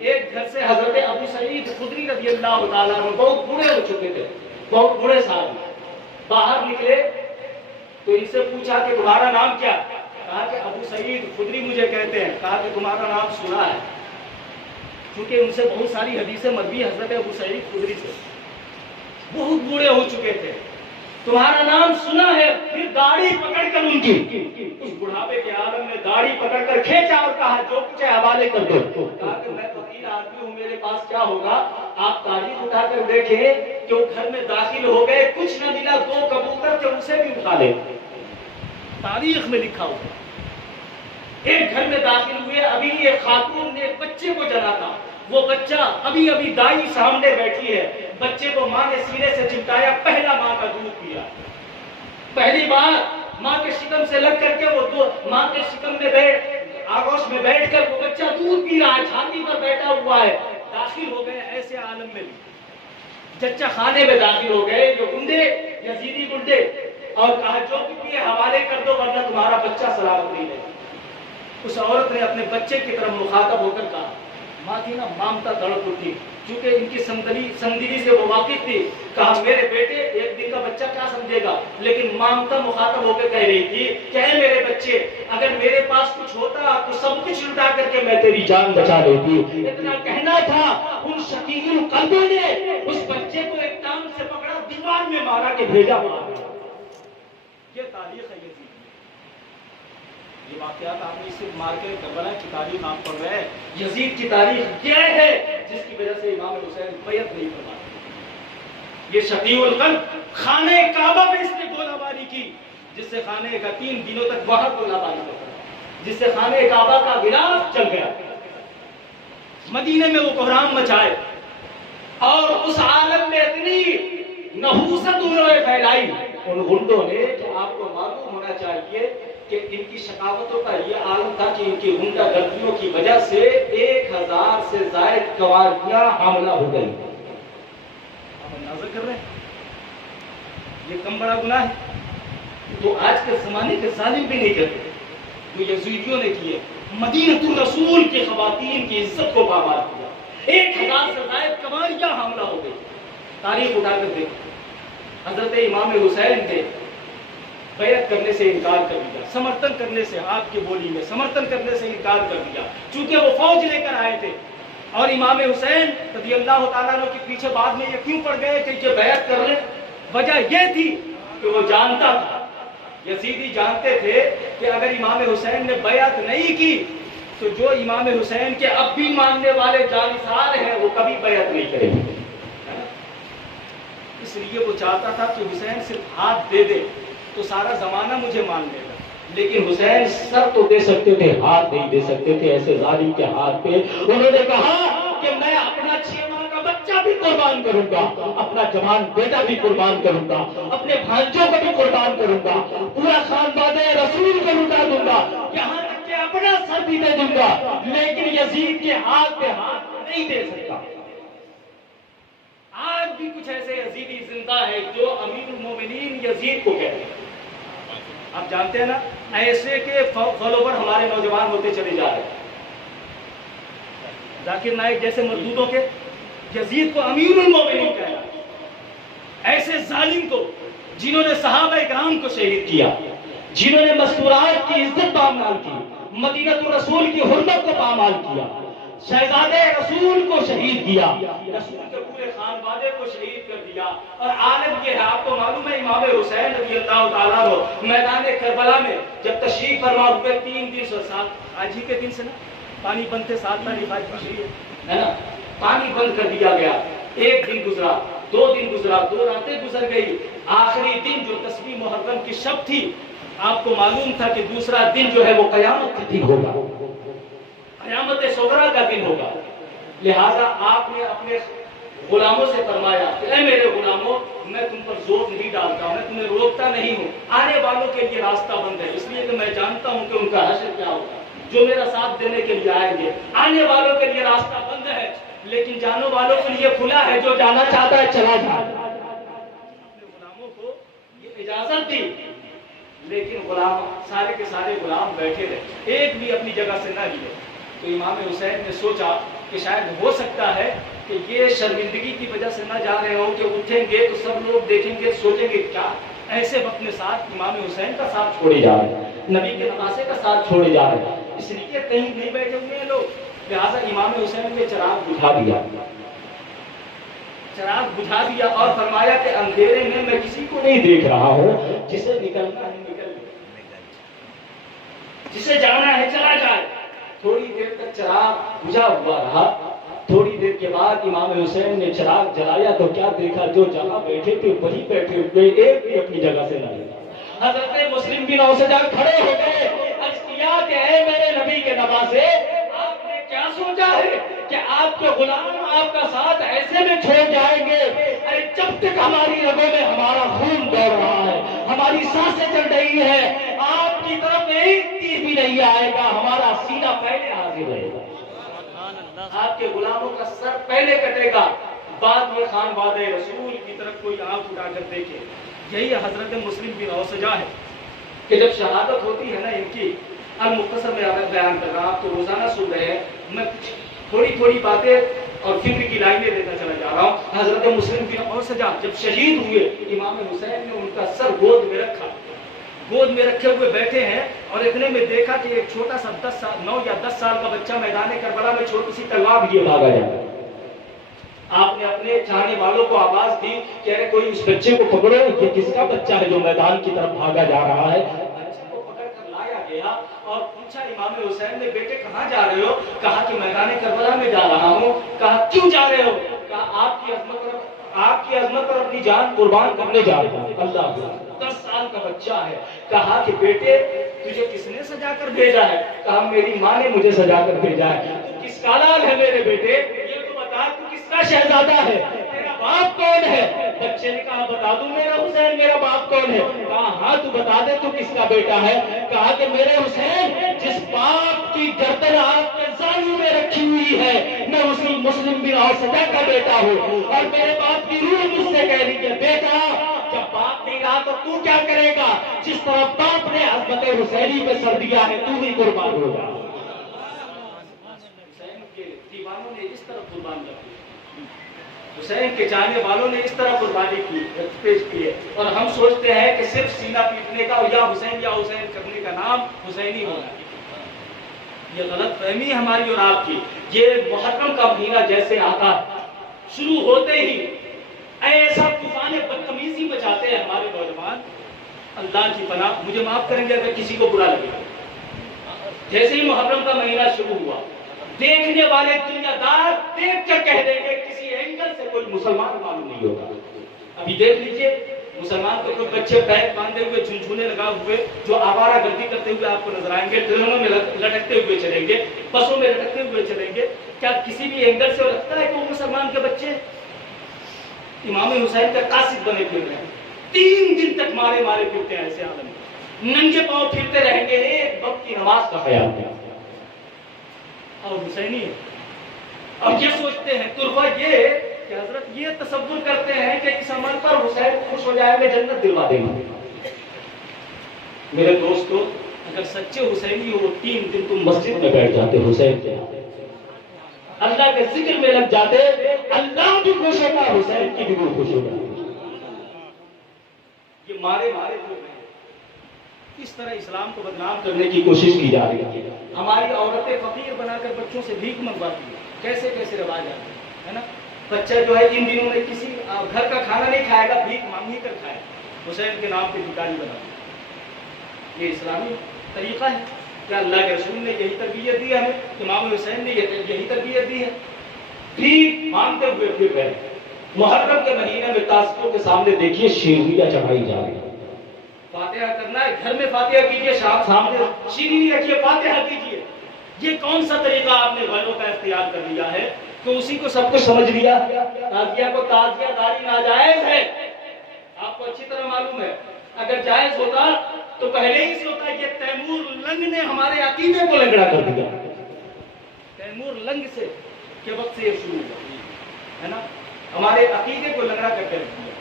ایک گھر سے حضرت ابو سعید خدری رضی اللہ تعالیٰ عنہ بہت بوڑھے ہو چکے تھے، بہت بوڑھے صاحب، باہر نکلے تو ان سے پوچھا کہ تمہارا نام کیا؟ کہا کہ ابو سعید خدری مجھے کہتے ہیں۔ کہا کہ تمہارا نام سنا ہے، کیونکہ ان سے بہت ساری حدیثیں مروی حضرت ابو سعید خدری سے، بہت بوڑھے ہو چکے تھے، تمہارا نام سنا ہے۔ پھر داڑھی پکڑ کر ان کی اس بڑھاپے کے عالم میں داڑھی پکڑ کر کھینچا اور کہا جو کچھ ہے حوالے کر دو۔ کہا کہ میں فقیر آدمی ہوں، میرے پاس کیا ہوگا؟ آپ تاریخ اٹھا کر دیکھیں کہ وہ گھر میں داخل ہو گئے، کچھ نہ ملا، 2 کبوتر تھے اسے بھی اٹھا لے، تاریخ میں لکھا ہوا۔ ایک گھر میں داخل ہوئے، ابھی ایک خاتون نے ایک بچے کو جنا تھا، وہ بچہ ابھی ابھی دائی سامنے بیٹھی ہے، بچے کو ماں نے سینے سے چمٹایا، پہلا ماں کا دودھ پیا، پہلی بار ماں کے شکم سے لگ کر کے وہ ماں کے شکم میں آگوش میں بیٹھ کر وہ بچہ دودھ پی رہا ہے، چھاتی پر بیٹھا ہوا ہے۔ داخل ہو گئے ایسے عالم میں بھی، جچہ خانے میں داخل ہو گئے جو گنڈے یزیدی گنڈے، اور کہا جو کچھ بھی حوالے کر دو ورنہ تمہارا بچہ سلامت نہیں ہے۔ اس عورت نے اپنے بچے کی طرف مخاطب ہو کر کہا، ماں تھی نا، مامتا تڑپ اٹھی، چونکہ ان کی سمدلی سے وہ واقف تھی، کہا میرے بیٹے ایک دن کا بچہ کیا سمجھے گا، لیکن مامتا مخاطب ہو کے کہہ رہی تھی کہ اے میرے بچے، اگر میرے پاس کچھ ہوتا تو سب کچھ لٹا کر کے میں تیری جان بچا لیتی۔ اتنا کہنا تھا، ان شقیق القلبوں نے اس بچے کو ایک ٹانگ سے پکڑا، دیوار میں مارا کے بھیجا۔ یہ تاریخ ہے یزید، یہ واقعات آپ نے صرف مار کے کربلا کی تاریخ آپ پڑھ رہے ہیں، یزید کی تاریخ یہ ہے جس کی وجہ سے امام حسین بیعت نہیں فرماتے۔ یہ شقیق القلب، خانہ کعبہ میں اس نے گولہ باری کی، جس سے خانہ کا 3 دنوں تک وہاں گولہ باری کرتا، جس سے خانہ کعبہ کا غلاف چل گیا، مدینے میں وہ کوہرام مچائے، اور اس عالم میں اتنی نحوست انہوں نے پھیلائی ان غنڈوں نے کہ آپ کو معلوم ہونا چاہیے کہ ان کی شقاوتوں کا یہ عالم تھا کہ ان کی غنڈہ گردیوں کی وجہ سے 1000 سے زائد قواریاں حاملہ ہو گئی۔ آپ اندازہ کر رہے ہیں یہ کم بڑا گناہ ہے؟ تو آج کے زمانے کے ظالم بھی نہیں کرتے، جو یزیدیوں نے کیے، مدینہ الرسول کی خواتین کی عزت کو پامال کیا، 1000 سے زائد قواریاں حاملہ ہو گئی۔ تاریخ اٹھا کر دیکھو، حضرت امام حسین نے بیعت کرنے سے انکار کر دیا، سمرتن کرنے سے، آپ کی بولی میں سمرتن کرنے سے انکار کر دیا، چونکہ وہ فوج لے کر آئے تھے، اور امام حسین رضی اللہ تعالیٰ عنہ کے پیچھے بعد میں یہ کیوں پڑ گئے کہ یہ بیعت کر لیں؟ وجہ یہ تھی کہ وہ جانتا تھا، یزیدی جانتے تھے کہ اگر امام حسین نے بیعت نہیں کی تو جو امام حسین کے اب بھی ماننے والے جانثار ہیں وہ کبھی بیعت نہیں کریں گے۔ اس لیے وہ چاہتا تھا کہ حسین صرف ہاتھ دے دے تو سارا زمانہ مجھے مان لے گا، لیکن حسین سر تو دے سکتے تھے، ہاتھ نہیں دے سکتے تھے ایسے ظالم کے ہاتھ پہ۔ انہوں نے کہا کہ میں اپنا 6 ماہ کا بچہ بھی قربان کروں گا، اپنا جوان بیٹا بھی قربان کروں گا، اپنے بھانجوں کو بھی قربان کروں گا، پورا خاندان رسول کو لٹا دوں گا، یہاں تک کہ اپنا سر بھی دے دوں گا، لیکن یزید کے ہاتھ پہ ہاتھ نہیں دے سکتا۔ آج بھی کچھ ایسے یزیدی زندہ ہے جو امیر المومنین یزید کو کہتے ہیں، آپ جانتے ہیں نا، ایسے کے فالوور ہمارے نوجوان ہوتے چلے جا رہے ہیں، ذاکر نائک جیسے مردودوں کے یزید کو امیر المومنین کہنا، ایسے ظالم کو جنہوں نے صحابہ کرام کو شہید کیا، جنہوں نے مستورات کی عزت پامال کی، مدینہ الرسول کی حرمت کو پامال کیا، شہزادے رسول کو شہید کیا، رسول کے پورے خاندان کو شہید کر دیا، اور عالم یہ ہے، آپ کو معلوم ہے امام حسین رضی اللہ تعالیٰ عنہ میدان کربلا میں جب تشریف فرما ہوئے 3 دن سے 7 آج ہی کے دن سے نا پانی بند تھے، 7 تاریخ آج گزری ہے نا، پانی بند کر دیا گیا، 1 دن گزرا، 2 دن گزرا، 2 راتیں گزر گئی، آخری دن جو 10ویں محرم کی شب تھی، آپ کو معلوم تھا کہ دوسرا دن جو ہے وہ قیامت کا دن ہوگا، قیامت صغریٰ کا دن ہوگا، لہذا آپ نے اپنے غلاموں سے فرمایا کہ اے میرے غلاموں، میں تم پر زور نہیں ڈالتا، میں تمہیں روکتا نہیں ہوں، آنے والوں کے لیے راستہ بند ہے، اس لیے کہ میں جانتا ہوں کہ ان کا حشر کیا ہوگا، جو میرا ساتھ دینے کے لیے آئیں گے، آنے والوں کے لیے راستہ بند ہے، لیکن جانوں والوں کے لیے کھلا ہے، جو جانا چاہتا ہے چلا جائے۔ اپنے غلاموں کو یہ اجازت دی، لیکن غلام سارے کے سارے غلام بیٹھے رہے، ایک بھی اپنی جگہ سے نہ ہلے۔ تو امام حسین نے سوچا کہ شاید ہو سکتا ہے کہ یہ شرمندگی کی وجہ سے نہ جا رہے ہوں کہ اٹھیں گے تو سب لوگ دیکھیں گے سوچیں گے کیا ایسے وقت میں ساتھ امام حسین کا ساتھ چھوڑے جا رہے ہیں، نبی کے نواسے کا ساتھ چھوڑے جا رہے ہیں، اس لیے کہیں نہیں بیٹھے ہوئے ہیں لوگ، لہٰذا امام حسین نے چراغ بجھا دیا، چراغ بجھا دیا اور فرمایا کہ اندھیرے میں کسی کو نہیں دیکھ رہا ہوں، جسے نکلنا ہے نکل جائے، جسے جانا ہے چلا جائے۔ تھوڑی دیر تک چراغ بجھا ہوا رہا، تھوڑی دیر کے بعد امام حسین نے چراغ جلایا تو کیا دیکھا، جو جہاں بیٹھے تھے وہی بیٹھے ہوئے، ایک بھی اپنی جگہ سے نہ ہلا۔ حضرت مسلم بن اوسجا کھڑے ہو گئے، عرض کیا کہ اے میرے نبی کے نواسے، آپ نے کیا سوچا ہے کہ آپ کے غلام آپ کا ساتھ ایسے میں چھوڑ جائیں گے؟ ارے جب تک ہماری رگوں میں ہمارا خون دوڑ رہا ہے، ہماری سانسیں چل رہی ہے، آپ کی طرف ایک تیر بھی نہیں آئے گا، ہمارا سینہ پہلے حاضر رہے گا، آپ کے غلاموں کا سر پہلے کٹے گا، بعد میں خان باد رسول کی طرف کوئی آنکھ اٹھا کر دیکھے۔ یہی حضرت مسلم بن اوسجا ہے کہ جب شہادت ہوتی ہے نا ان کی، المختصر میں بیان کر رہا ہوں، آپ تو روزانہ سن رہے ہیں، میں کچھ تھوڑی تھوڑی باتیں اور فکر کی لائنیں دیتا چلا جا رہا ہوں۔ حضرت مسلم بن اوسجا جب شہید ہوئے، امام حسین نے ان کا سر گود میں رکھا، گود میں رکھے ہوئے بیٹھے ہیں، اور اتنے میں دیکھا کہ ایک چھوٹا سا 9 یا 10 سال کا بچہ میدان کربلا میں چھوٹی سی تلوار لیے بھاگا جا رہا ہے۔ آپ نے اپنے چاہنے والوں کو آواز دی کہ ارے کوئی اس بچے کو پکڑو، یہ کس کا بچہ ہے جو میدان کی طرف بھاگا جا رہا ہے؟ بچے کو پکڑ کر لایا گیا اور پوچھا امام حسین نے، بیٹے کہاں جا رہے ہو؟ کہا کہ میدان کربلا میں جا رہا ہوں۔ کہا کیوں جا رہے ہو؟ کہا آپ کی عظمت پر اپنی جان قربان کرنے جا رہا ہوں۔ اللہ 10 سال کا بچہ ہے۔ کہا کہ بیٹے تجھے کس نے سجا کر بھیجا ہے؟ کہا میری ماں نے مجھے سجا کر بھیجا ہے۔ تو کس کا لال ہے میرے بیٹے؟ یہ تو بتا تو کس کا شہزادہ ہے؟ تیرا باپ کون ہے؟ بچے نے کہا بتا دوں میرا حسین میرا باپ کون ہے؟ کہا ہاں تو بتا دے تو کس کا بیٹا ہے؟ کہا کہ میرے حسین جس باپ کی گردن آپ کے زانوں میں رکھی ہوئی ہے، میں اسی مسلم بن اوسجا کا بیٹا ہوں، اور میرے باپ کی روح مجھ سے کہہ رہی ہے بیٹا جب باپ نہیں رہا تو کیا کرے گا؟ جس طرح باپ نے عظمت حسینی پہ سر دیا ہے تو بھی قربان ہو جا۔ حسین کے دیوانوں نے اس طرح قربان کر دیا، حسین کے چاہنے والوں نے اس طرح قربانی کی پیش کی ہے، اور ہم سوچتے ہیں کہ صرف سینہ پیٹنے کا یا حسین کرنے کا نام حسینی ہونا ہے۔ یہ غلط فہمی ہماری اور آپ کی۔ یہ محرم کا مہینہ جیسے آتا ہے، شروع ہوتے ہی ایسا طوفان بدتمیزی بچاتے ہیں ہمارے نوجوان، اللہ کی پناہ، مجھے معاف کریں گے اگر کسی کو برا لگے گا۔ جیسے ہی محرم کا مہینہ شروع ہوا، دیکھنے والے دنیا دار دیکھ کر کہہ دیں گے کسی اینگل سے کوئی مسلمان معلوم نہیں ہوگا۔ ابھی دیکھ لیجئے مسلمان کو کوئی بچے بیگ باندھے ہوئے جھنجھونے لگا ہوئے جو آوارہ گردی کرتے ہوئے آپ کو نظر آئیں گے، ٹرینوں میں لٹکتے ہوئے چلیں گے، بسوں میں لٹکتے ہوئے چلیں گے، کیا کسی بھی اینگل سے لگتا ہے کہ وہ مسلمان کے بچے؟ امام حسین کا قاصد بنے پھر رہے ہیں، 3 دن تک مارے پھرتے ہیں ایسے عالم میں، ننگے پاؤں پھرتے رہیں گے، ایک وقت کی نماز کا خیال نہیں، اور حسینی ہے۔ اب یہ سوچتے ہیں طرفہ یہ کہ حضرت یہ تصور کرتے ہیں کہ اس عمل پر حسین خوش ہو جائیں گے، جنت دلوا دیں گے۔ میرے دوستو اگر سچے حسینی ہو 3 دن تم مسجد میں بیٹھ جاتے حسین کے، اللہ کے ذکر میں لگ جاتے، اللہ بھی خوش ہوگا، حسین کی بھی خوش ہوگا۔ یہ مارے لوگ ہیں، اس طرح اسلام کو بدنام کرنے کی کوشش کی جا رہی ہے۔ ہماری عورتیں فقیر بنا کر بچوں سے بھیک منگواتی ہیں، کیسے رواج آتے ہیں نا۔ بچہ جو ہے ان دنوں میں کسی گھر کا کھانا نہیں کھائے گا، بھیک مانگ ہی کر کھائے، حسین کے نام پہ بھکاری بنا۔ یہ اسلامی طریقہ ہے کیا؟ اللہ کے رسول نے یہی تربیت دی ہے ہمیں، امام حسین نے یہی تربیت دی ہے، بھیک مانگتے ہوئے پھر رہے۔ محرم کے مہینے میں تاثروں کے سامنے دیکھیے شیرینیاں چڑھائی جا رہی ہیں، فاتحہ کرنا ہے گھر میں فاتحہ کیجئے، سامنے شیرینی رکھیے فاتحہ کیجئے۔ یہ کون سا طریقہ آپ نے غیروں کا اختیار کر لیا ہے کہ اسی کو سب کچھ سمجھ لیا؟ تعزیہ کو تعزیہ داری ناجائز ہے، آپ کو اچھی طرح معلوم ہے۔ اگر جائز ہوتا تو پہلے ہی سے ہوتا۔ یہ تیمور لنگ نے ہمارے عقیدے کو لنگڑا کر دیا، تیمور لنگ سے کے وقت سے یہ شروع ہوا ہے نا، ہمارے عقیدے کو لنگڑا کر کے رکھ دیا،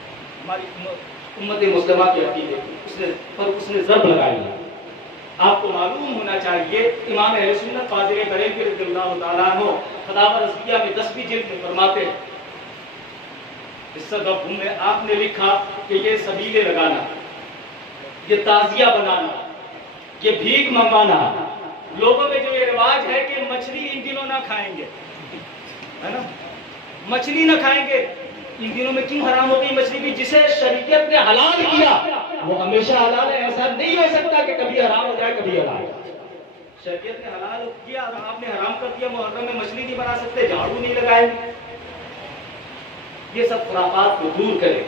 ہماری امت مسلمہ کے عقیدے کو اس نے ضرب لگائی ہے۔ آپ کو معلوم ہونا چاہیے امام اہل سنت فاضل بریلوی رضی اللہ تعالیٰ عنہ فتاوی رضویہ میں 10ویں جلد میں فرماتے ہیں، اس سبب میں آپ نے لکھا کہ یہ سبیلے لگانا، یہ تعزیہ بنانا، یہ بھیک منگوانا، لوگوں میں جو یہ رواج ہے کہ مچھلی ان دنوں نہ کھائیں گے، ہے نا، مچھلی نہ کھائیں گے، ان دنوں میں کیوں حرام ہو گئی مچھلی بھی؟ جسے شریعت نے حلال کیا وہ ہمیشہ حلال ہے، ایسا نہیں ہو سکتا کہ کبھی حرام ہو جائے کبھی حلال۔ شریعت نے حلال کیا اور آپ نے حرام کر دیا، محرم میں مچھلی نہیں بنا سکتے، جھاڑو نہیں لگائیں گے۔ یہ سب خرافات کو دور کریں،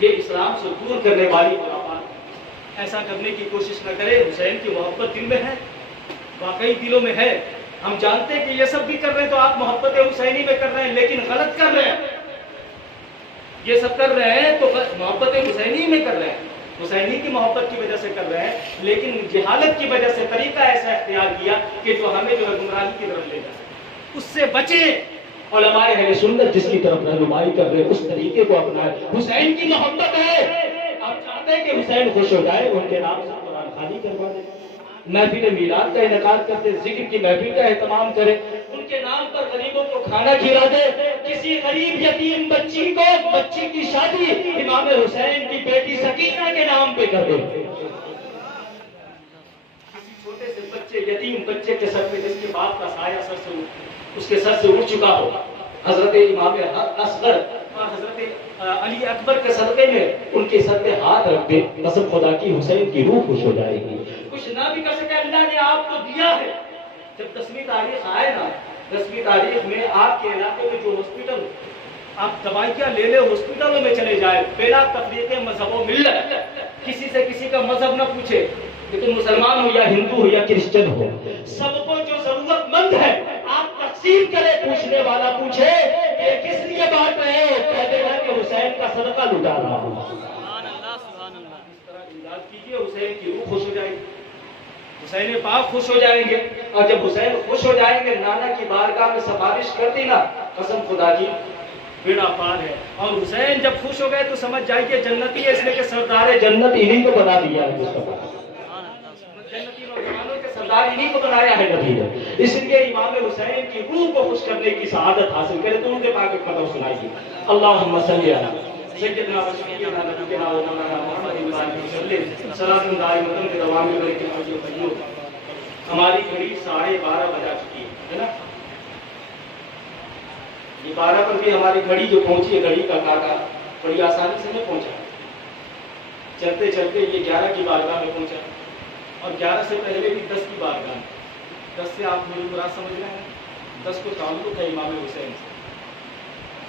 یہ اسلام سے دور کرنے والی خرافات، ایسا کرنے کی کوشش نہ کرے۔ حسین کی محبت دل میں ہے، واقعی دلوں میں ہے، ہم جانتے ہیں کہ یہ سب بھی کر رہے ہیں تو آپ محبت حسینی میں کر رہے ہیں، لیکن غلط کر رہے ہیں۔ یہ سب کر رہے ہیں تو محبت حسینی میں کر رہے ہیں، حسینی کی محبت کی وجہ سے کر رہے ہیں، لیکن جہالت کی وجہ سے طریقہ ایسا اختیار کیا کہ جو ہمیں جو ہے گمراہی کی طرف لے جائے، اس سے بچیں۔ علماء اہل سنت جس کی طرف رہنمائی کر رہے ہیں اس طریقے کو اپنائیں۔ حسین کی محبت ہے، آپ چاہتے ہیں کہ حسین خوش ہو جائے، ان کے نام سے قرآن خوانی کروا دیں، محفل میلاد کا انعقاد کرتے، ذکر کی محفل کا اہتمام کرے، ان کے نام پر غریبوں کو کھانا کھلا دے، کسی غریب یتیم بچی کی شادی امام حسین کی بیٹی سکینہ کے نام پہ کر دے، کسی چھوٹے سے بچے یتیم بچے کے سر پہ جس کے باپ کا سایہ اس کے سر سے اٹھ چکا ہو، حضرت امام اصغر اور حضرت علی اکبر کے صدقے میں ان کے سر پہ ہاتھ رکھ دے، قسم خدا کی حسین کی روح خوش ہو جائے گی۔ کچھ نہ بھی کر سکے، اللہ نے آپ کو دیا ہے۔ جب 10ویں تاریخ آئے نا، 10ویں تاریخ میں آپ کے علاقے میں جو ہاسپٹل، آپ دوائیاں لے لے ہاسپٹلوں میں چلے جائے، بلا تفریق مذہب و ملت، کسی سے کسی کا مذہب نہ پوچھے کہ تم مسلمان ہو یا ہندو ہو یا کرسچن ہو، سب کو جو ضرورت مند ہے آپ تقسیم کرے، پوچھنے والا پوچھے کہ کس لیے بانٹ رہے ہو، کہتے ہیں کہ حسین کا صدقہ لٹا رہا ہوں۔ سبحان اللہ سبحان اللہ۔ اس طرح امداد کیجیے، حسین کی روح خوش ہو جائے گی، حسین پاک خوش ہو جائیں گے، اور جب حسین خوش ہو جائیں گے، نانا کی بارگاہ میں سفارش کر دی نا، قسم خدا کی بیڑا پار ہے۔ اور حسین جب خوش ہو گئے تو سمجھ جائیے جنتی ہے، اس لیے کہ سردار جنت انہی کو بنا دیا ہے مصطفیٰ، جنتی نوجوانوں کے سردار انہی کو بنایا ہے نبی نے، اس لیے امام حسین کی روح کو خوش کرنے کی سعادت حاصل کرے تو ان کے پاک ایک قدم سنائیے۔ اللہم صلی علی سیدنا و سیدنا نبینا و مولانا محمد وسلم صلاۃ دائمۃ بدوام ملک الحی القیوم۔ ہماری گھڑی 12:30 بجا چکی ہے نا، یہ 12 پر بھی ہماری گھڑی جو پہنچی ہے، گھڑی کا کاٹا بڑی آسانی سے نہیں پہنچا، چلتے چلتے یہ 11 کی بارگاہ میں پہنچا، اور 11 سے پہلے بھی 10 کی بارگاہ میں۔ 10 سے آپ میری مراد سمجھ رہے ہیں، 10 کو تعلق ہے امام حسین سے۔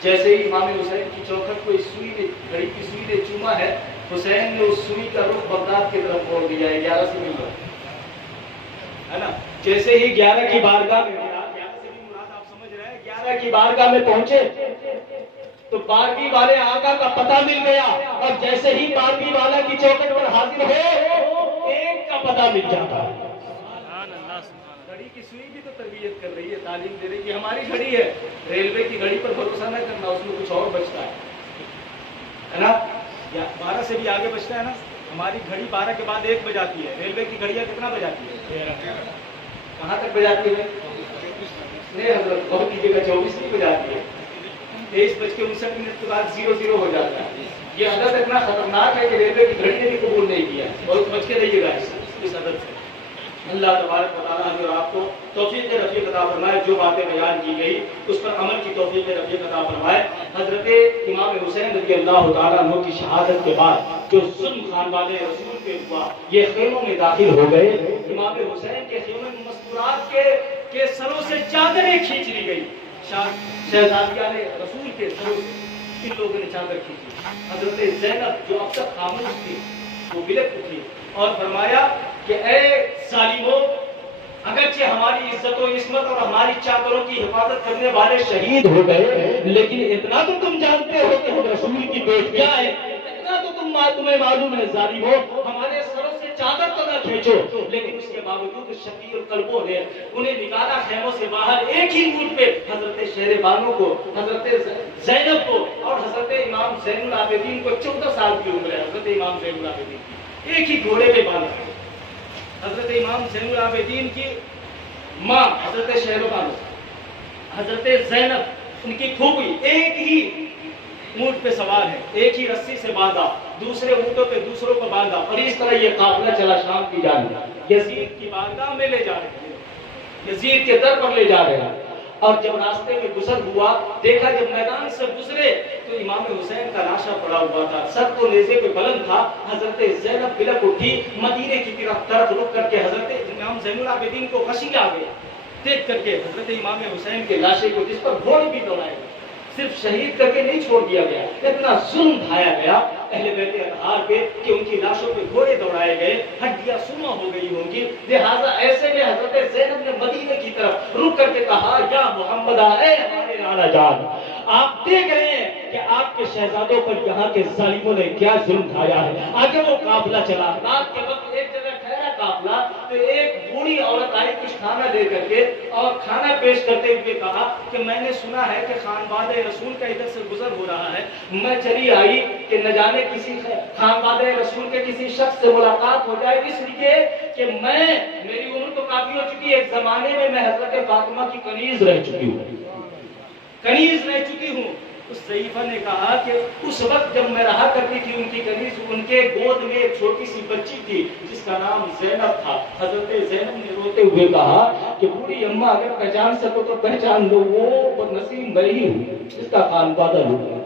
جیسے ہی امام حسین کی چوکھٹ کو اس سوئی نے، گھڑی کی سوئی نے چوما ہے، حسین نے اس سوئی کا رخ بغداد کی طرف موڑ دیا ہے، 11 سے مل رہا ہے نا۔ جیسے ہی 11 کی بارگاہ میں، 11 سے بھی مراد آپ سمجھ رہے ہیں، 11 کی بارگاہ میں پہنچے تو 12ویں والے آقا کا پتہ مل گیا، اور جیسے ہی 12ویں والا کی چوکھٹ پر حاضر ہو، ایک کا پتہ مل جاتا ہے۔ سبحان اللہ سبحان اللہ۔ گھڑی کی سوئی بھی تو تربیت کر رہی ہے، تعلیم دے رہی ہے، یہ ہماری گھڑی ہے، ریلوے کی گھڑی پر بھروسہ نہ کرنا، اس میں کچھ اور بچتا ہے نا، یا 12 سے بھی آگے بچتا ہے نا۔ ہماری گھڑی 12 کے بعد 1 بجاتی ہے، ریلوے کی گھڑیاں کتنا بجاتی ہے؟ کہاں تک بجاتی ہے؟ نہیں حضرت بہت کیجیے گا، 24 نہیں بجاتی ہے، 23:59 کے بعد 00 ہو جاتا ہے۔ یہ عدد اتنا خطرناک ہے کہ ریلوے کی گھڑی نے بھی قبول نہیں کیا، بہت بچ کے رہیے گا اس عدد سے۔ اللہ تبارک و تعالیٰ ہمیں اور آپ کو توفیق رفیق عطا فرمائے، جو باتیں بیان کی گئی اس پر عمل کی توفیق رفیق عطا فرمائے۔ حضرت امام حسین رضی اللہ تعالیٰ عنہ کی شہادت کے بعد جو ظلم خان والے رسول پہ ہوا، یہ خیموں میں داخل ہو گئے، امام حسین کے خیمے میں مستورات کے سروں سے چادریں کھینچ لی گئی، شہزادیاں نے رسول کے سروں سے ان لوگوں نے چادر کھینچی۔ حضرت زینب جو اب تک خاموش تھی وہ بلک اٹھی اور فرمایا کہ اے ظالموں، اگرچہ ہماری عزت و عصمت اور ہماری چادروں کی حفاظت کرنے والے شہید ہو گئے، لیکن اتنا تو تم جانتے ہو کہ ہم رسول کی بیٹیاں ہیں، اتنا تو تمہیں معلوم ہے ظالموں، ہمارے سروں سے چادر تو نہ کھینچو۔ لیکن اس کے باوجود شفیع القلبوں نے انہیں نکالا خیموں سے باہر، ایک ہی اونٹ پہ حضرت شیر بانو کو، حضرت زینب کو اور حضرت امام زین العابدین کو 14 سال کی عمر ہے، حضرت امام زین العابدین کی، ایک ہی گھوڑے پہ باندھا حضرت امام زین العابدین کی ماں حضرت شہربانو، حضرت زینب ان کی پھوپھی ایک ہی اونٹ پہ سوار ہے، ایک ہی رسی سے باندھا، دوسرے اونٹوں پہ دوسروں کو باندھا، اور اس طرح یہ قافلہ چلا شام کی جانب، یزید کی بارگاہ میں لے جا رہے ہیں، یزید کے در پر لے جا رہے ہیں۔ اور جب راستے میں گزر ہوا، دیکھا جب میدان سے گزرے تو امام حسین کا لاشا پڑا ہوا تھا، سر تو نیزے پہ بلند تھا۔ حضرت زینب بلک اٹھی، مدینے کی طرف رک کر کے حضرت امام زین العابدین کو غشی آ گیا، دیکھ کر کے حضرت امام حسین کے لاشے کو، جس پر گھوڑے بھی دوڑائے گئے، صرف شہید کر کے نہیں چھوڑ دیا گیا، اتنا ظلم ڈھایا گیا اہل بیت اطہار پہ کہ ان کی لاشوں پہ گھوڑے دوڑائے گئے، ہڈیاں سرما ہو گئی ہوں گی۔ لہٰذا ایسے میں حضرت زینب نے مدینے کی طرف رک کر کے کہا، یا محمد، اے ہمارے نانا جان، آپ دیکھ رہے ہیں کہ آپ کے شہزادوں پر یہاں کے ظالموں نے کیا ظلم ڈھایا ہے۔ آگے وہ قافلہ چلا، رات کے وقت ایک جگہ ٹھہرا قافلہ، تو ایک بوڑھی عورت آئی کچھ کھانا لے کر کے، اور کھانا پیش کرتے ہوئے کہا کہ میں نے سنا ہے کہ خانواد رسول کا ادھر سے گزر ہو رہا ہے، میں چلی آئی کہ نہ جانے کسی خانواد رسول کے کسی شخص سے ملاقات ہو جائے، اس لیے کہ میری عمر تو کافی ہو چکی ہے، ایک زمانے میں میں حضرت فاطمہ کی کنیز رہ چکی ہوں۔ اس ضعیفہ نے کہا کہ اس وقت جب میں رہا کرتی تھی ان کی کنیز، ان کے گود میں ایک چھوٹی سی بچی تھی جس کا نام زینب تھا۔ حضرت زینب نے روتے ہوئے کہا کہ بوڑھی اماں اگر پہچان سکو تو پہچان لو، وہ نسیم میں ہی ہوں جس کا خانوادہ لوٹا،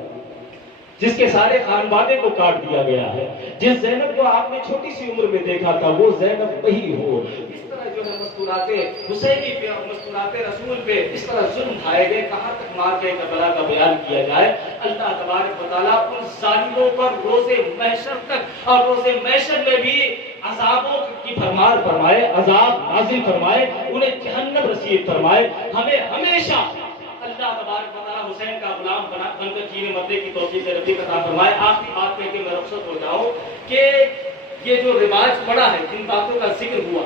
جس کے سارے خانوادے کو کاٹ دیا گیا ہے، جس زینب کو آپ نے چھوٹی سی عمر میں دیکھا تھا وہ زینب وہی ہو۔ اس طرح جو ہے مستورات حسینی پہ اور مستورات رسول پہ اس طرح ظلم ڈھائے گئے، کہاں تک مار کے کربلا کا بیان کیا جائے۔ اللہ تبارک و تعالیٰ ان ظالموں پر روز محشر تک اور روز محشر میں بھی عذابوں کی بھرمار فرمائے، عذاب نازل فرمائے، انہیں جہنم رسید فرمائے۔ ہمیں ہمیشہ اللہ تبارک و تعالیٰ حسین کا غلام بن کر جینے مرنے کی توفیق رفیق عطا فرمائے۔ آخری بات کہہ کے میں رخصت ہو جاؤں کہ یہ جو رواج پڑا ہے، جن باتوں کا ذکر ہوا،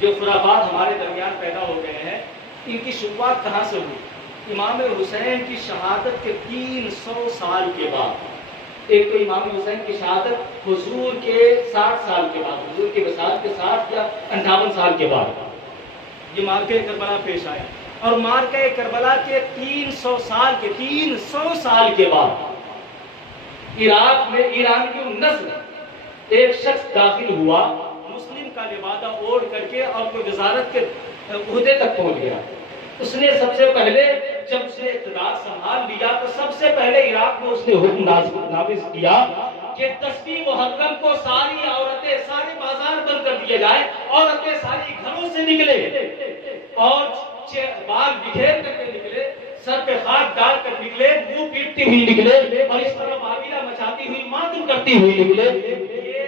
جو خرافات ہمارے درمیان پیدا ہو گئے ہیں، ان کی شروعات کہاں سے ہوئی؟ امام حسین کی شہادت کے 300 سال کے بعد۔ ایک تو امام حسین کی شہادت حضور کے 60 سال کے بعد، حضور کی وصال کے 60 یا 58 سال کے بعد یہ مارکہ کربلا پیش آیا، اور مارکہ کربلا کے 300 سال کے بعد عراق میں ایرانیوں نسل ایک شخص داخل ہوا، مسلم کا لبادہ اوڑھ کر کے، اور کوئی وزارت کے عہدے تک پہنچ گیا۔ اس نے سب سے پہلے جب سے اقتدار سنبھال لیا تو سب سے پہلے عراق میں اس نے حکم نافذ کیا کہ 10ویں محرم کو ساری عورتیں، سارے بازار بند کر دیے جائے، عورتیں ساری گھروں سے نکلے اور بال بکھیر کر کے نکلے، سر پہ خاک ڈال کر نکلے، منہ پیٹتی ہوئی نکلے، اور اس طرح معاملہ مچاتی ہوئی، ماتم کرتی ہوئی نکلے۔ یہ جو ہے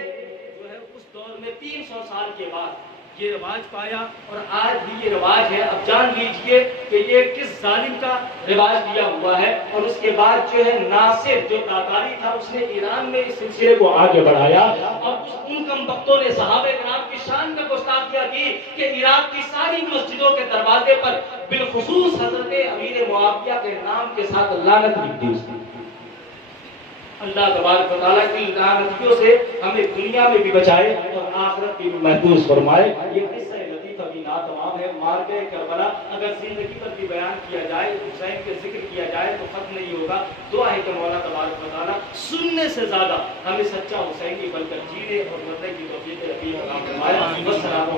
اس دور میں 300 سال کے بعد یہ رواج پایا، اور آج بھی یہ رواج ہے۔ اب جان لیجئے کہ یہ کس ظالم کا رواج دیا ہوا ہے۔ اور اس کے بعد جو ہے ناصر جو تاتاری تھا، اس نے ایران میں اس سلسلے کو آگے بڑھایا، اور ان کم بختوں نے صحابہ کرام کی شان کا گستاخیاں کی کہ عراق کی ساری مسجدوں کے دروازے پر بالخصوص حضرت امیر معاویہ کے نام کے ساتھ لعنت لکھ دی اس نے۔ اللہ تبارک و تعالیٰ کی لعنتیوں سے ہمیں دنیا میں بھی بچائے اور آخرت بھی محفوظ فرمائے۔ یہ قصہ لطیفہ بھی ناتمام ہے، مارکہ کربلا اگر زندگی پر بھی بیان کیا جائے، حسین کے ذکر کیا جائے تو ختم نہیں ہوگا۔ دعا ہے کہ مولا تبارک و تعالیٰ سننے سے زیادہ ہمیں سچا حسینی بن کر جینے اور مرنے کی توفیق عطا فرمائے۔ والسلام